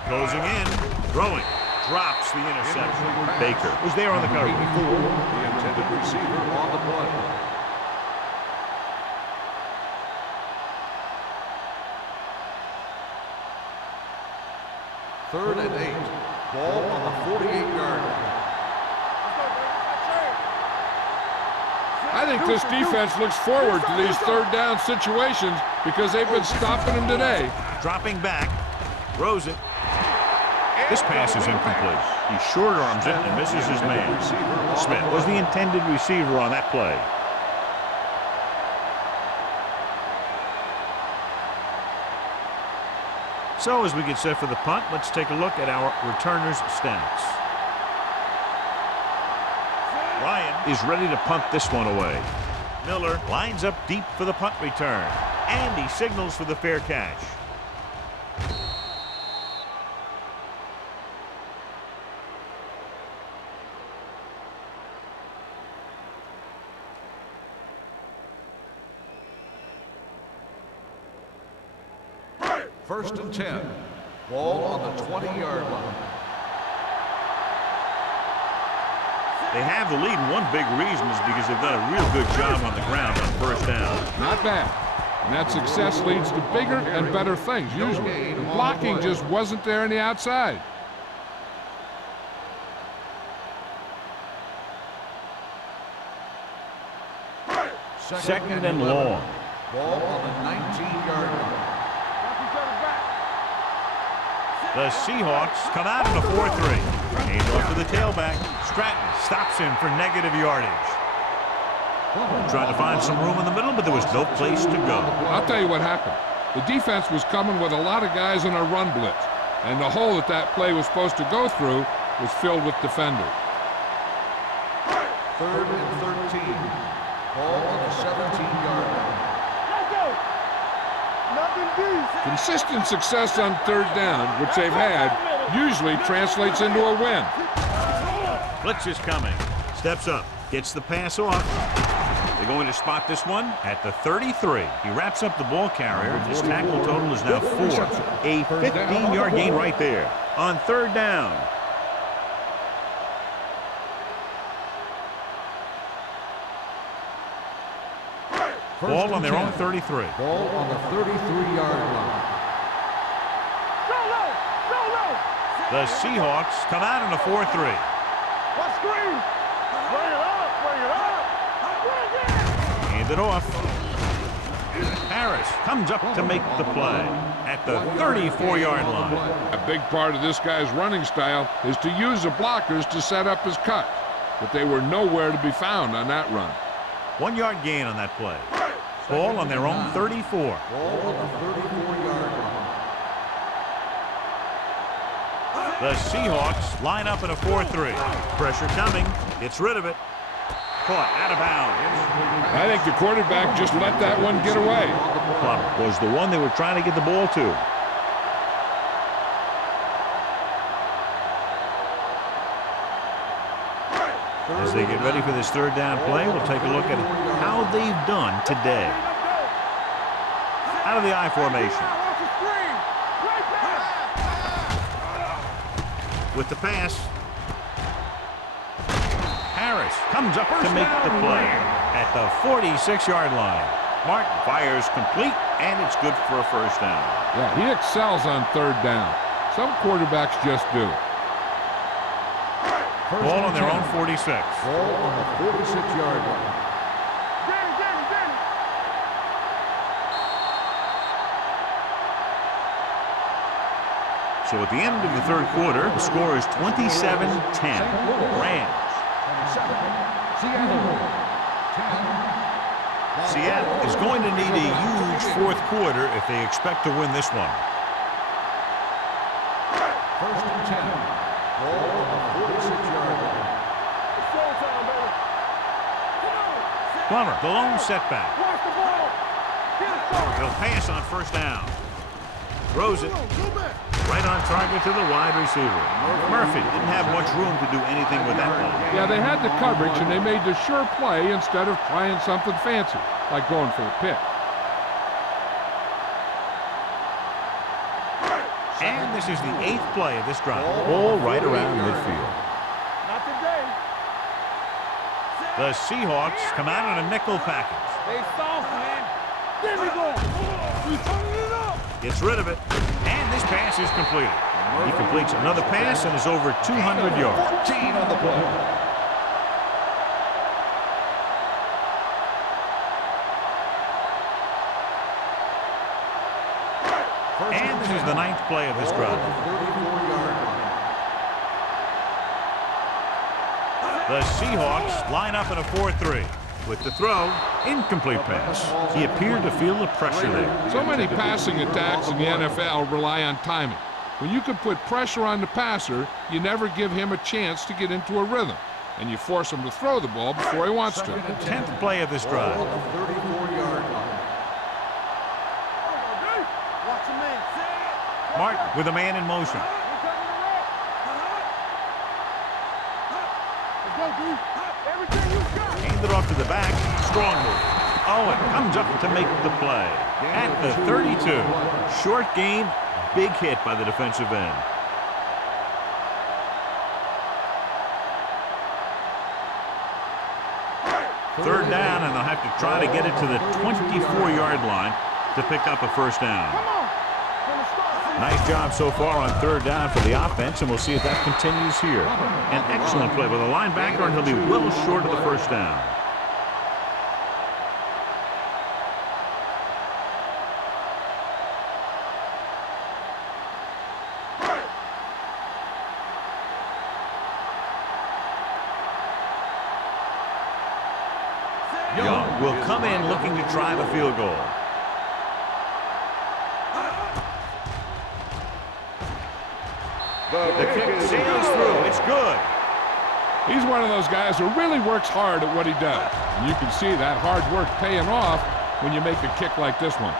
Closing in. Throwing. Drops the interception. Baker was there on the cover. The intended receiver on the play. Third and 8. Ball on the 48-yard line. I think this defense looks forward to these third down situations because they've been stopping them today. Dropping back. Throws it. This pass is incomplete. He short arms it and misses his man. Smith was the intended receiver on that play. So as we get set for the punt, let's take a look at our returners' stats. Ryan is ready to punt this one away. Miller lines up deep for the punt return. And he signals for the fair catch. First and 10. Ball on the 20-yard line. They have the lead, and one big reason is because they've done a real good job on the ground on first down. Not bad. And that success leads to bigger and better things, usually. The blocking just wasn't there on the outside. Second and long. Ball on the 19-yard line. The Seahawks come out in a 4-3. Hands off to the tailback. Stratton stops him for negative yardage. Trying to find some room in the middle, but there was no place to go. I'll tell you what happened. The defense was coming with a lot of guys in a run blitz, and the hole that play was supposed to go through was filled with defenders. Third and 13. Ball on the 17-yard line. Consistent success on third down, which they've had, usually translates into a win. Blitz is coming. Steps up. Gets the pass off. They're going to spot this one at the 33. He wraps up the ball carrier. His tackle total is now 4. A 15-yard gain right there on third down. Ball on their own 33. Ball on the 33-yard line. The Seahawks come out in a 4-3. What screen? Bring it up, bring it up. Hand it off. Harris comes up to make the play at the 34-yard line. A big part of this guy's running style is to use the blockers to set up his cut, but they were nowhere to be found on that run. 1-yard gain on that play. Ball on their own 34. Ball on the 34-yard line. The Seahawks line up in a 4-3. Pressure coming. Gets rid of it. Caught out of bounds. I think the quarterback just let that one get away. Plummer was the one they were trying to get the ball to. As they get ready for this third down play, we'll take a look at how they've done today. Out of the I formation. with the pass. Harris comes up to make the play at the 46-yard line. Martin fires complete, and it's good for a first down. Yeah, he excels on third down. Some quarterbacks just do. Ball on their own 46. Ball on the 46-yard line. So at the end of the third quarter, the score is 27-10. Rams. Seattle is going to need a huge fourth quarter if they expect to win this one. First and 10. Ball on the 46-yard line. Plummer, the lone setback. Watch the ball. He'll pass on first down. Throws it right on target to the wide receiver. Murphy didn't have much room to do anything with that one. Yeah, they had the coverage, and they made the sure play instead of trying something fancy, like going for a pick. And this is the 8th play of this drive. All right around midfield. Not today. The Seahawks come out in a nickel package. They soft, man. There we go. He's turning it up. Gets rid of it, and this pass is completed. He completes another pass and is over 200 yards. 14 on the play. And this is the 9th play of this drive. 34-yard line. The Seahawks line up in a 4-3. With the throw, incomplete pass. He appeared to feel the pressure there. So many passing attacks in the NFL rely on timing. When you can put pressure on the passer, you never give him a chance to get into a rhythm, and you force him to throw the ball before he wants to. 10th play of this drive. Ball on the 34-yard line. Watch your man. Martin with a man in motion. Let's go, dude. Everything you got. Handed off to the back. Strong move. Owen comes up to make the play. At the 32. Short gain. Big hit by the defensive end. Third down, and they'll have to try to get it to the 24-yard line to pick up a first down. Come on. From the start. Nice job so far on third down for the offense, and we'll see if that continues here. An excellent play with a linebacker, and he'll be well short of the first down. Young will come in looking to try the field goal. The kick sails through. It's good. He's one of those guys who really works hard at what he does. And you can see that hard work paying off when you make a kick like this one.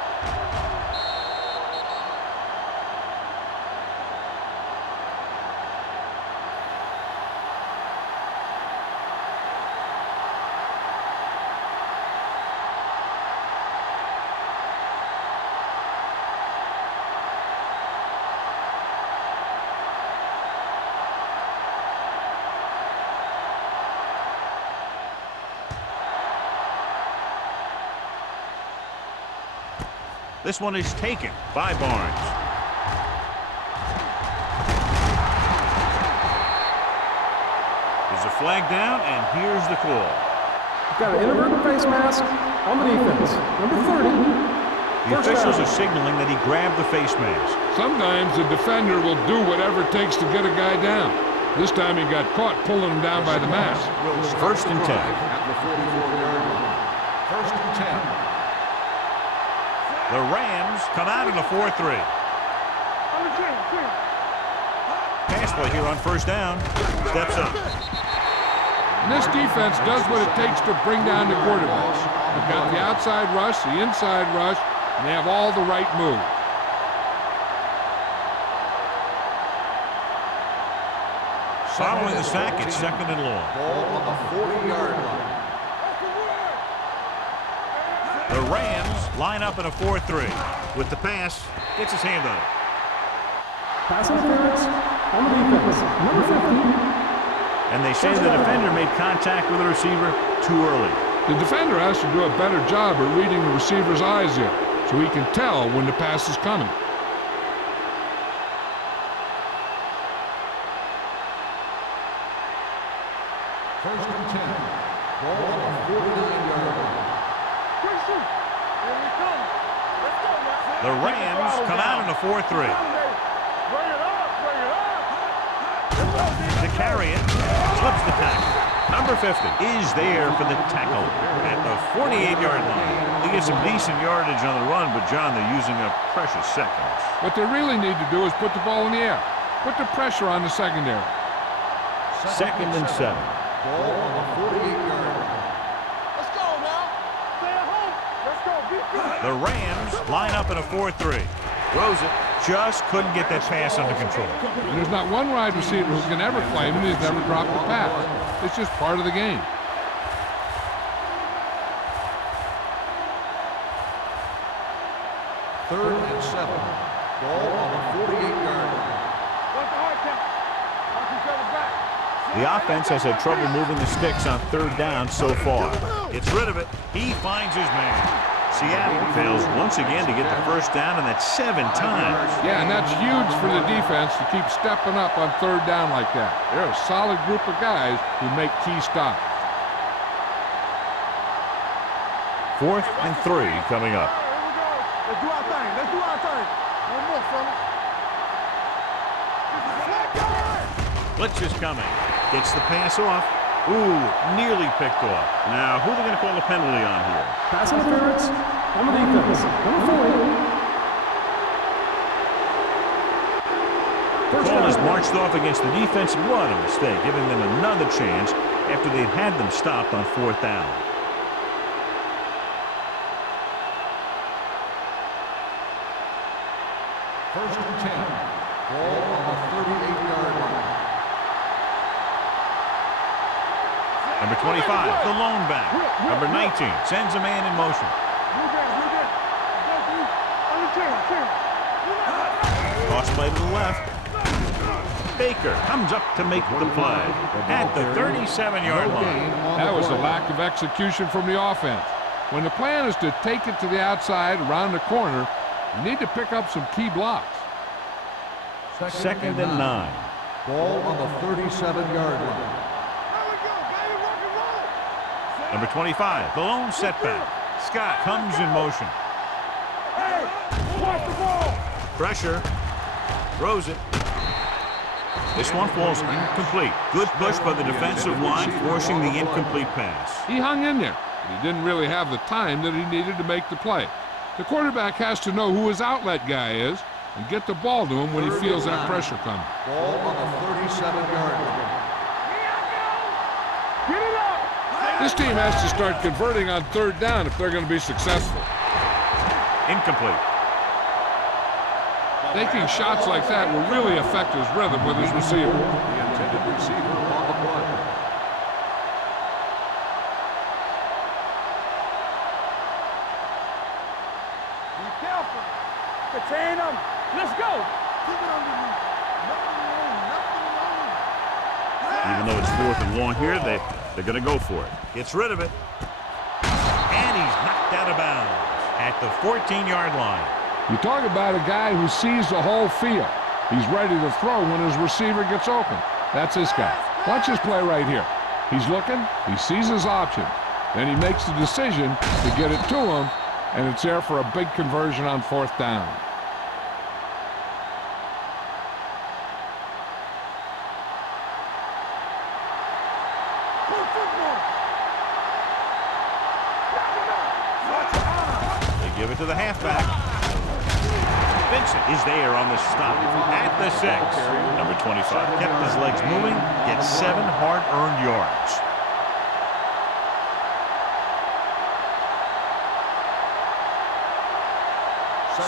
This one is taken by Barnes. There's a flag down, and here's the call. Got an inadvertent face mask on the defense. Number 30. The officials are signaling that he grabbed the face mask. Sometimes the defender will do whatever it takes to get a guy down. This time he got caught pulling him down by the mask. First and 10. At the 44-yard line. First and 10. The Rams come out in a 4-3. Pass play here on first down. Steps up. And this defense does what it takes to bring down the quarterback. They've got the outside rush, the inside rush, and they have all the right moves. Following the sack, it's second and long. Ball on the 40-yard line. The Rams line up in a 4-3. With the pass, gets his hand on it. Pass interference. On the defense, number 50. And they say the defender made contact with the receiver too early. The defender has to do a better job of reading the receiver's eyes there, so he can tell when the pass is coming. First and 10. Ball on the 49-yard line. Christian, here we come. Let's go now. The Rams come out in a 4-3. Bring it up, bring it up. To carry it, slips the tackle. Number 50 is there for the tackle at the 48-yard line. They get some decent yardage on the run, but, John, they're using up precious seconds. What they really need to do is put the ball in the air. Put the pressure on the secondary. Second and 7. Ball on the 48-yard line. Let's go now. Stay at home. Let's go. Be good. The Rams line up in a 4-3. Throws it. Just couldn't get that pass under control. And there's not one wide receiver who can ever claim he's never dropped a pass. It's just part of the game. Third and 7. Ball on the 48-yard line. What's the hard count? Watch each other back. The offense has had trouble moving the sticks on third down so far. Gets rid of it. He finds his man. Seattle fails once again to get the first down, and that's 7 times. Yeah, and that's huge for the defense to keep stepping up on third down like that. They're a solid group of guys who make key stops. 4th and 3 coming up. Here we go. Let's do our thing. Let's do our thing. One more, fella. Blitz is coming. Gets the pass off. Ooh, nearly picked off. Now, who are they going to call the penalty on here? Pass interference on the defense, number 4. The call is marched off against the defense. What a mistake, giving them another chance after they'd had them stopped on 4th down. First and 10. Ball on the 38-yard line. Number 25, the lone back. Number 19, sends a man in motion. Cross play to the left. Baker comes up to make the play at the 37-yard line. That was a lack of execution from the offense. When the plan is to take it to the outside, around the corner, you need to pick up some key blocks. Second and 9. Ball on the 37-yard line. Number 25, the lone setback. Scott comes in motion. Hey, watch the ball. Pressure. Throws it. This one falls incomplete. Good push by the defensive line, forcing the incomplete pass. He hung in there, but he didn't really have the time that he needed to make the play. The quarterback has to know who his outlet guy is and get the ball to him when he feels that pressure coming. Ball on the 37-yard line. Get it up. This team has to start converting on third down if they're going to be successful. Incomplete. Taking shots like that will really affect his rhythm with his receiver. The intended receiver on the play. Be careful. Contain them. Let's go. Keep it underneath. Nothing wrong. Nothing wrong. Even though it's 4th and long here, they're going to go for it. Gets rid of it. And he's knocked out of bounds at the 14-yard line. You talk about a guy who sees the whole field. He's ready to throw when his receiver gets open. That's this guy. Watch this play right here. He's looking, he sees his option. Then he makes the decision to get it to him, and it's there for a big conversion on 4th down. They give it to the halfback. Vincent is there on the stop at the 6. Number 25 kept his legs moving, gets 7 hard-earned yards.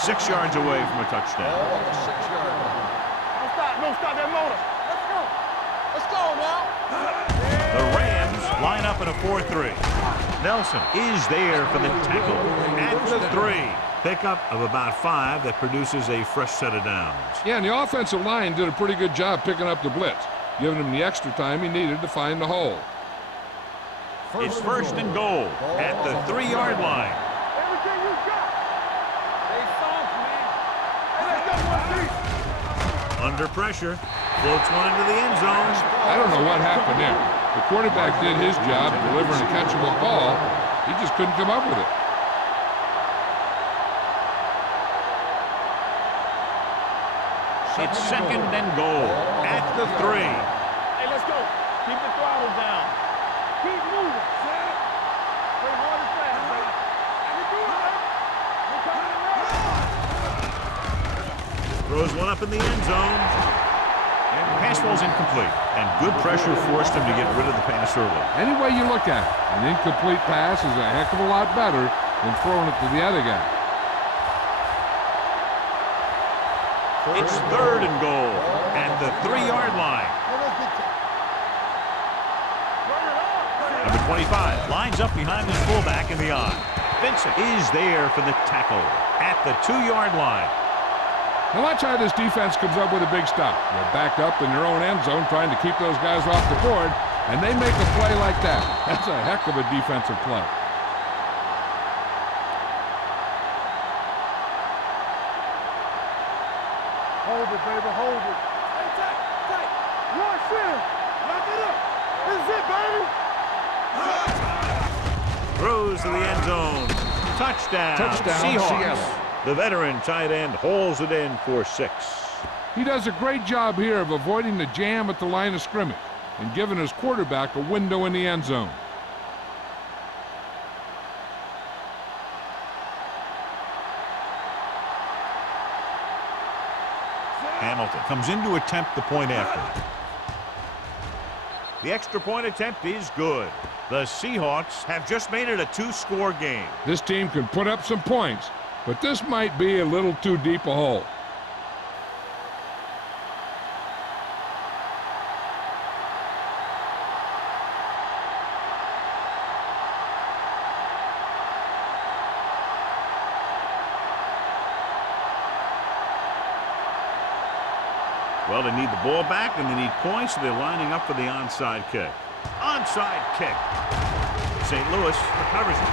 Six yards away from a touchdown. Ball on the 6-yard line. Don't stop that motor. Let's go. Let's go now. The Rams line up in a 4-3. Nelson is there for the tackle at the 3. Pickup of about 5 that produces a fresh set of downs. Yeah, and the offensive line did a pretty good job picking up the blitz, giving him the extra time he needed to find the hole. It's first and goal at the 3-yard line. Everything you got. Stay soft, man. Hey, let's go, 1-3. Under pressure, floats one into the end zone. I don't know what happened there. The quarterback did his job delivering a catchable ball. He just couldn't come up with it. It's second and goal at the 3. Hey, let's go. Keep the throttle down. Keep moving. Play hard and fast, baby. I can do it, man. We're coming in. Throws one up in the end zone. And the pass ball's incomplete. And good pressure forced him to get rid of the pass early. Any way you look at it, an incomplete pass is a heck of a lot better than throwing it to the other guy. It's third and goal at the 3-yard line. Number 25 lines up behind his fullback in the I. Vincent is there for the tackle at the 2-yard line. Now watch how this defense comes up with a big stop. They're backed up in their own end zone trying to keep those guys off the board, and they make a play like that. That's a heck of a defensive play. Hold it, baby, hold it. Hey, tight, tight. Rush in. Lock it up. This is it, baby. Throws to the end zone. Touchdown. Seahawks. Seahawks. The veteran tight end hauls it in for 6. He does a great job here of avoiding the jam at the line of scrimmage and giving his quarterback a window in the end zone. Hamilton comes in to attempt the point after. The extra point attempt is good. The Seahawks have just made it a 2-score game. This team can put up some points, but this might be a little too deep a hole. Well, they need the ball back, and they need points, so they're lining up for the onside kick. Onside kick. St. Louis recovers it.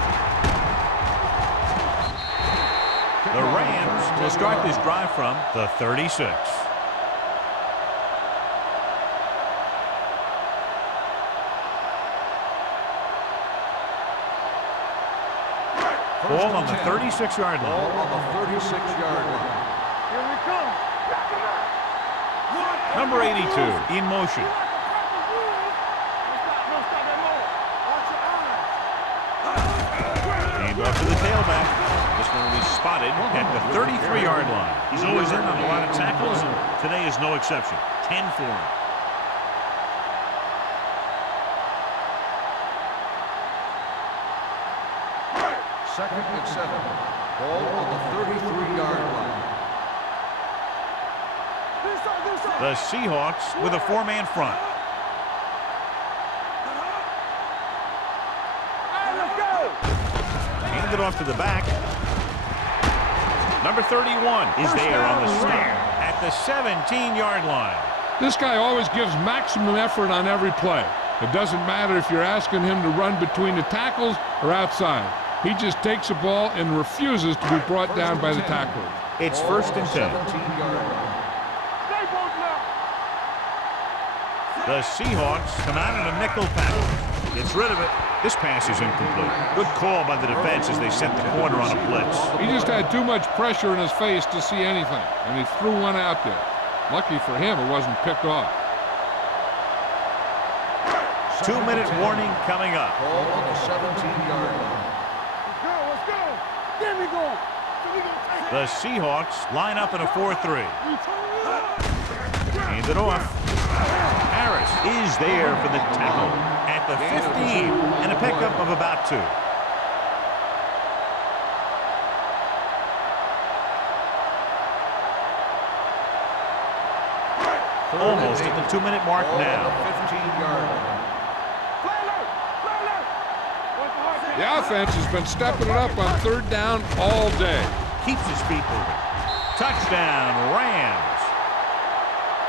The Rams will start this drive from the 36. Ball on the 36-yard line. Ball on the 36-yard line. Here we come. Back him up. Number 82 in motion. Don't stop that ball. Watch your eyes. Hand off to the tailback. This one will be spotted at the 33-yard line. He's always in on a lot of tackles, and today is no exception. 10 for him. Second and 7. Ball on the 33-yard line. The Seahawks with a 4-man front. Handed off to the back. Number 31 is there on the snap at the 17-yard line. This guy always gives maximum effort on every play. It doesn't matter if you're asking him to run between the tackles or outside. He just takes the ball and refuses to be brought down by the tackler. It's first and 10. The Seahawks come out in a nickel package. Gets rid of it. This pass is incomplete. Good call by the defense as they set the corner on a blitz. He just had too much pressure in his face to see anything, and he threw one out there. Lucky for him, it wasn't picked off. 2-minute warning coming up. Ball on the 17-yard line. Let's go. There we go. The Seahawks line up in a 4-3. Hand it off. Harris is there for the tackle at the 15 and a pickup of about 2. Almost at the 2-minute mark now. 15-yard line. The offense has been stepping it up on third down all day. Keeps his feet moving. Touchdown, Rams.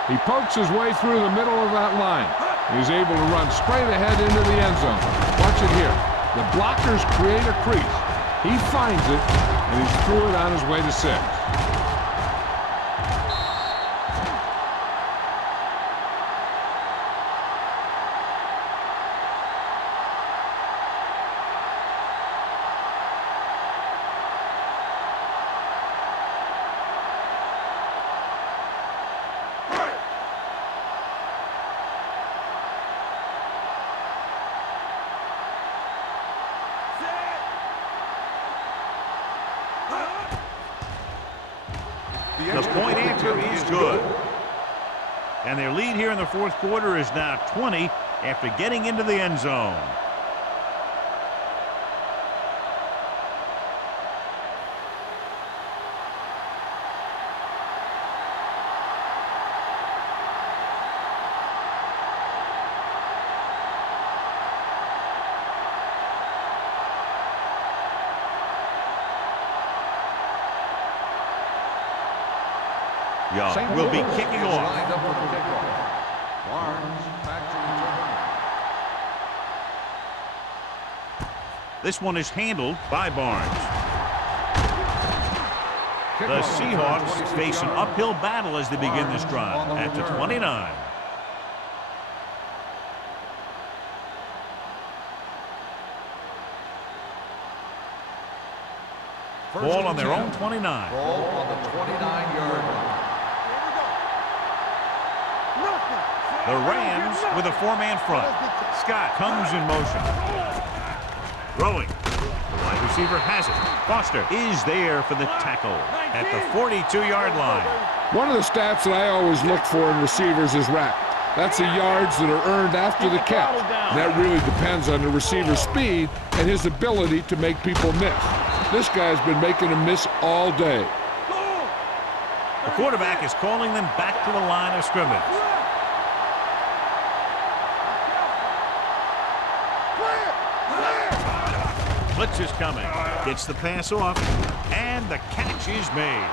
He pokes his way through the middle of that line. He's able to run straight ahead into the end zone. Watch it here. The blockers create a crease. He finds it, and he's through it on his way to 6. The point after is good. And their lead here in the fourth quarter is now 20 after getting into the end zone. Young will be kicking off. Lined up for the kickoff. Barnes back to return. This one is handled by Barnes. The Seahawks face an uphill battle as they begin this drive at the 29. Ball on their own 29. Ball on the 29-yard line. The Rams with a 4-man front. Scott comes in motion. Throwing. The wide receiver has it. Foster is there for the tackle at the 42-yard line. One of the stats that I always look for in receivers is RAP. That's the yards that are earned after the catch. That really depends on the receiver's speed and his ability to make people miss. This guy's been making them miss all day. The quarterback is calling them back to the line of scrimmage. Blitz is coming. Gets the pass off, and the catch is made.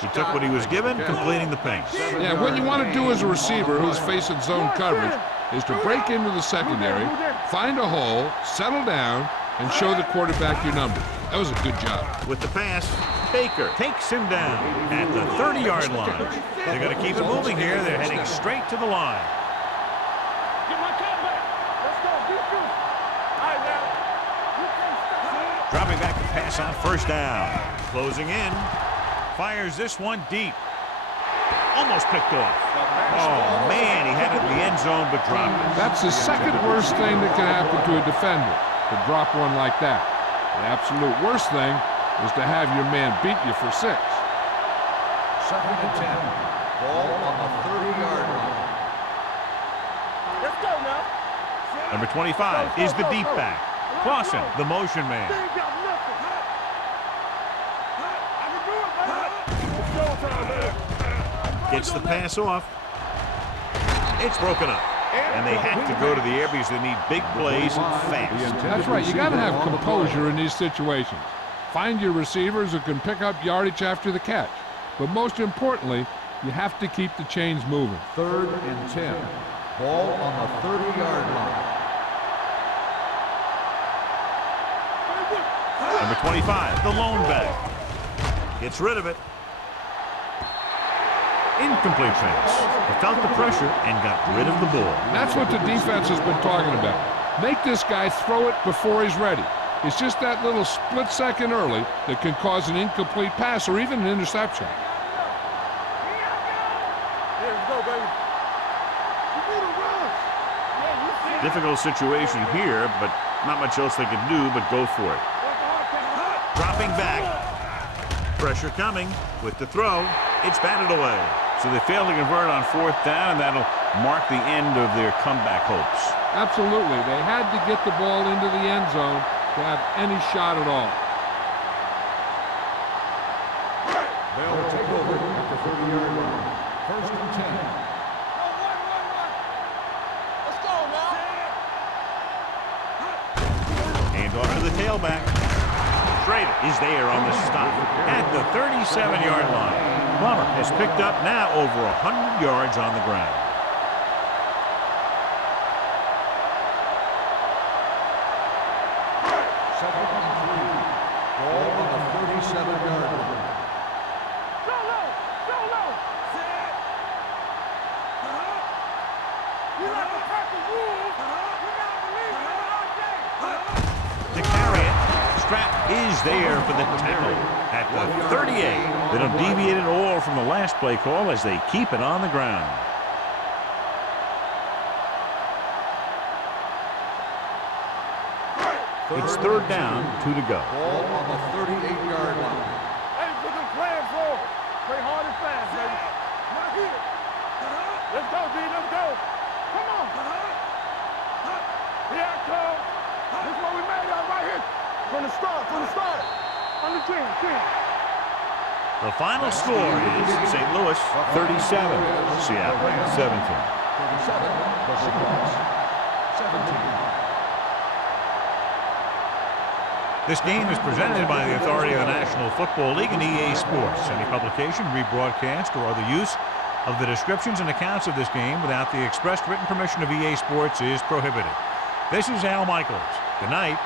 He took what he was given, completing the pass. Yeah, what you want to do as a receiver who's facing zone coverage is to break into the secondary, find a hole, settle down, and show the quarterback your number. That was a good job. With the pass, Baker takes him down at the 30-yard line. They're going to keep it moving here. They're heading straight to the line. Get my cat back. Let's go. Defense. All right, now. You can't stop. Dropping back to pass on first down. Closing in. Fires this one deep. Almost picked off. Oh, man, he had it in the end zone but dropped it. That's the second worst thing that can happen to a defender, to drop one like that. The absolute worst thing is to have your man beat you for 6. 2nd and 10. Ball on the 30-yard line. Let's go now. Number 25 is the deep back. Clausen, the motion man. They ain't got nothing. I can do it, baby. It's showtime, baby. Gets the pass off. It's broken up. And they have to go to the air because they need big plays fast. That's right. You got to have composure in these situations. Find your receivers who can pick up yardage after the catch. But most importantly, you have to keep the chains moving. 3rd and 10. Ball on the 30-yard line. Number 25, the lone back. Gets rid of it. Incomplete pass. He felt the pressure and got rid of the ball. That's what the defense has been talking about. Make this guy throw it before he's ready. It's just that little split second early that can cause an incomplete pass or even an interception. Here we go, baby. You need a rush. Yeah, you see it. Difficult situation here, but not much else they can do but go for it. Dropping back. Pressure coming with the throw. It's batted away. So they fail to convert on 4th down, and that'll mark the end of their comeback hopes. Absolutely. They had to get the ball into the end zone to have any shot at all. They'll take over at the 30-yard line. 1st and 10. Let's go now. And Handoff to the tailback. Schrader is there on the stop at the 37-yard line. Plummer has picked up now over 100 yards on the ground. Second and 3. Ball on the 37-yard line. Go low. Go low. You like a pack of wolves. We gotta believe in it all day. To carry it, Stratton is there for the tackle at the 38. They don't deviate at all from the last play call as they keep it on the ground. It's third down, 2 to go. Ball on the 38-yard line. Hey, put them plans forward. Play hard and fast, baby. Not here. Let's go, D. Let's go. Come on. Here I come. This is what we made out right here. From the start. On the 10. The final score is St. Louis 37, Seattle 17. 37 plus the cross. 17. This game is presented by the authority of the National Football League and EA Sports. Any publication, rebroadcast, or other use of the descriptions and accounts of this game without the express written permission of EA Sports is prohibited. This is Al Michaels. Good night.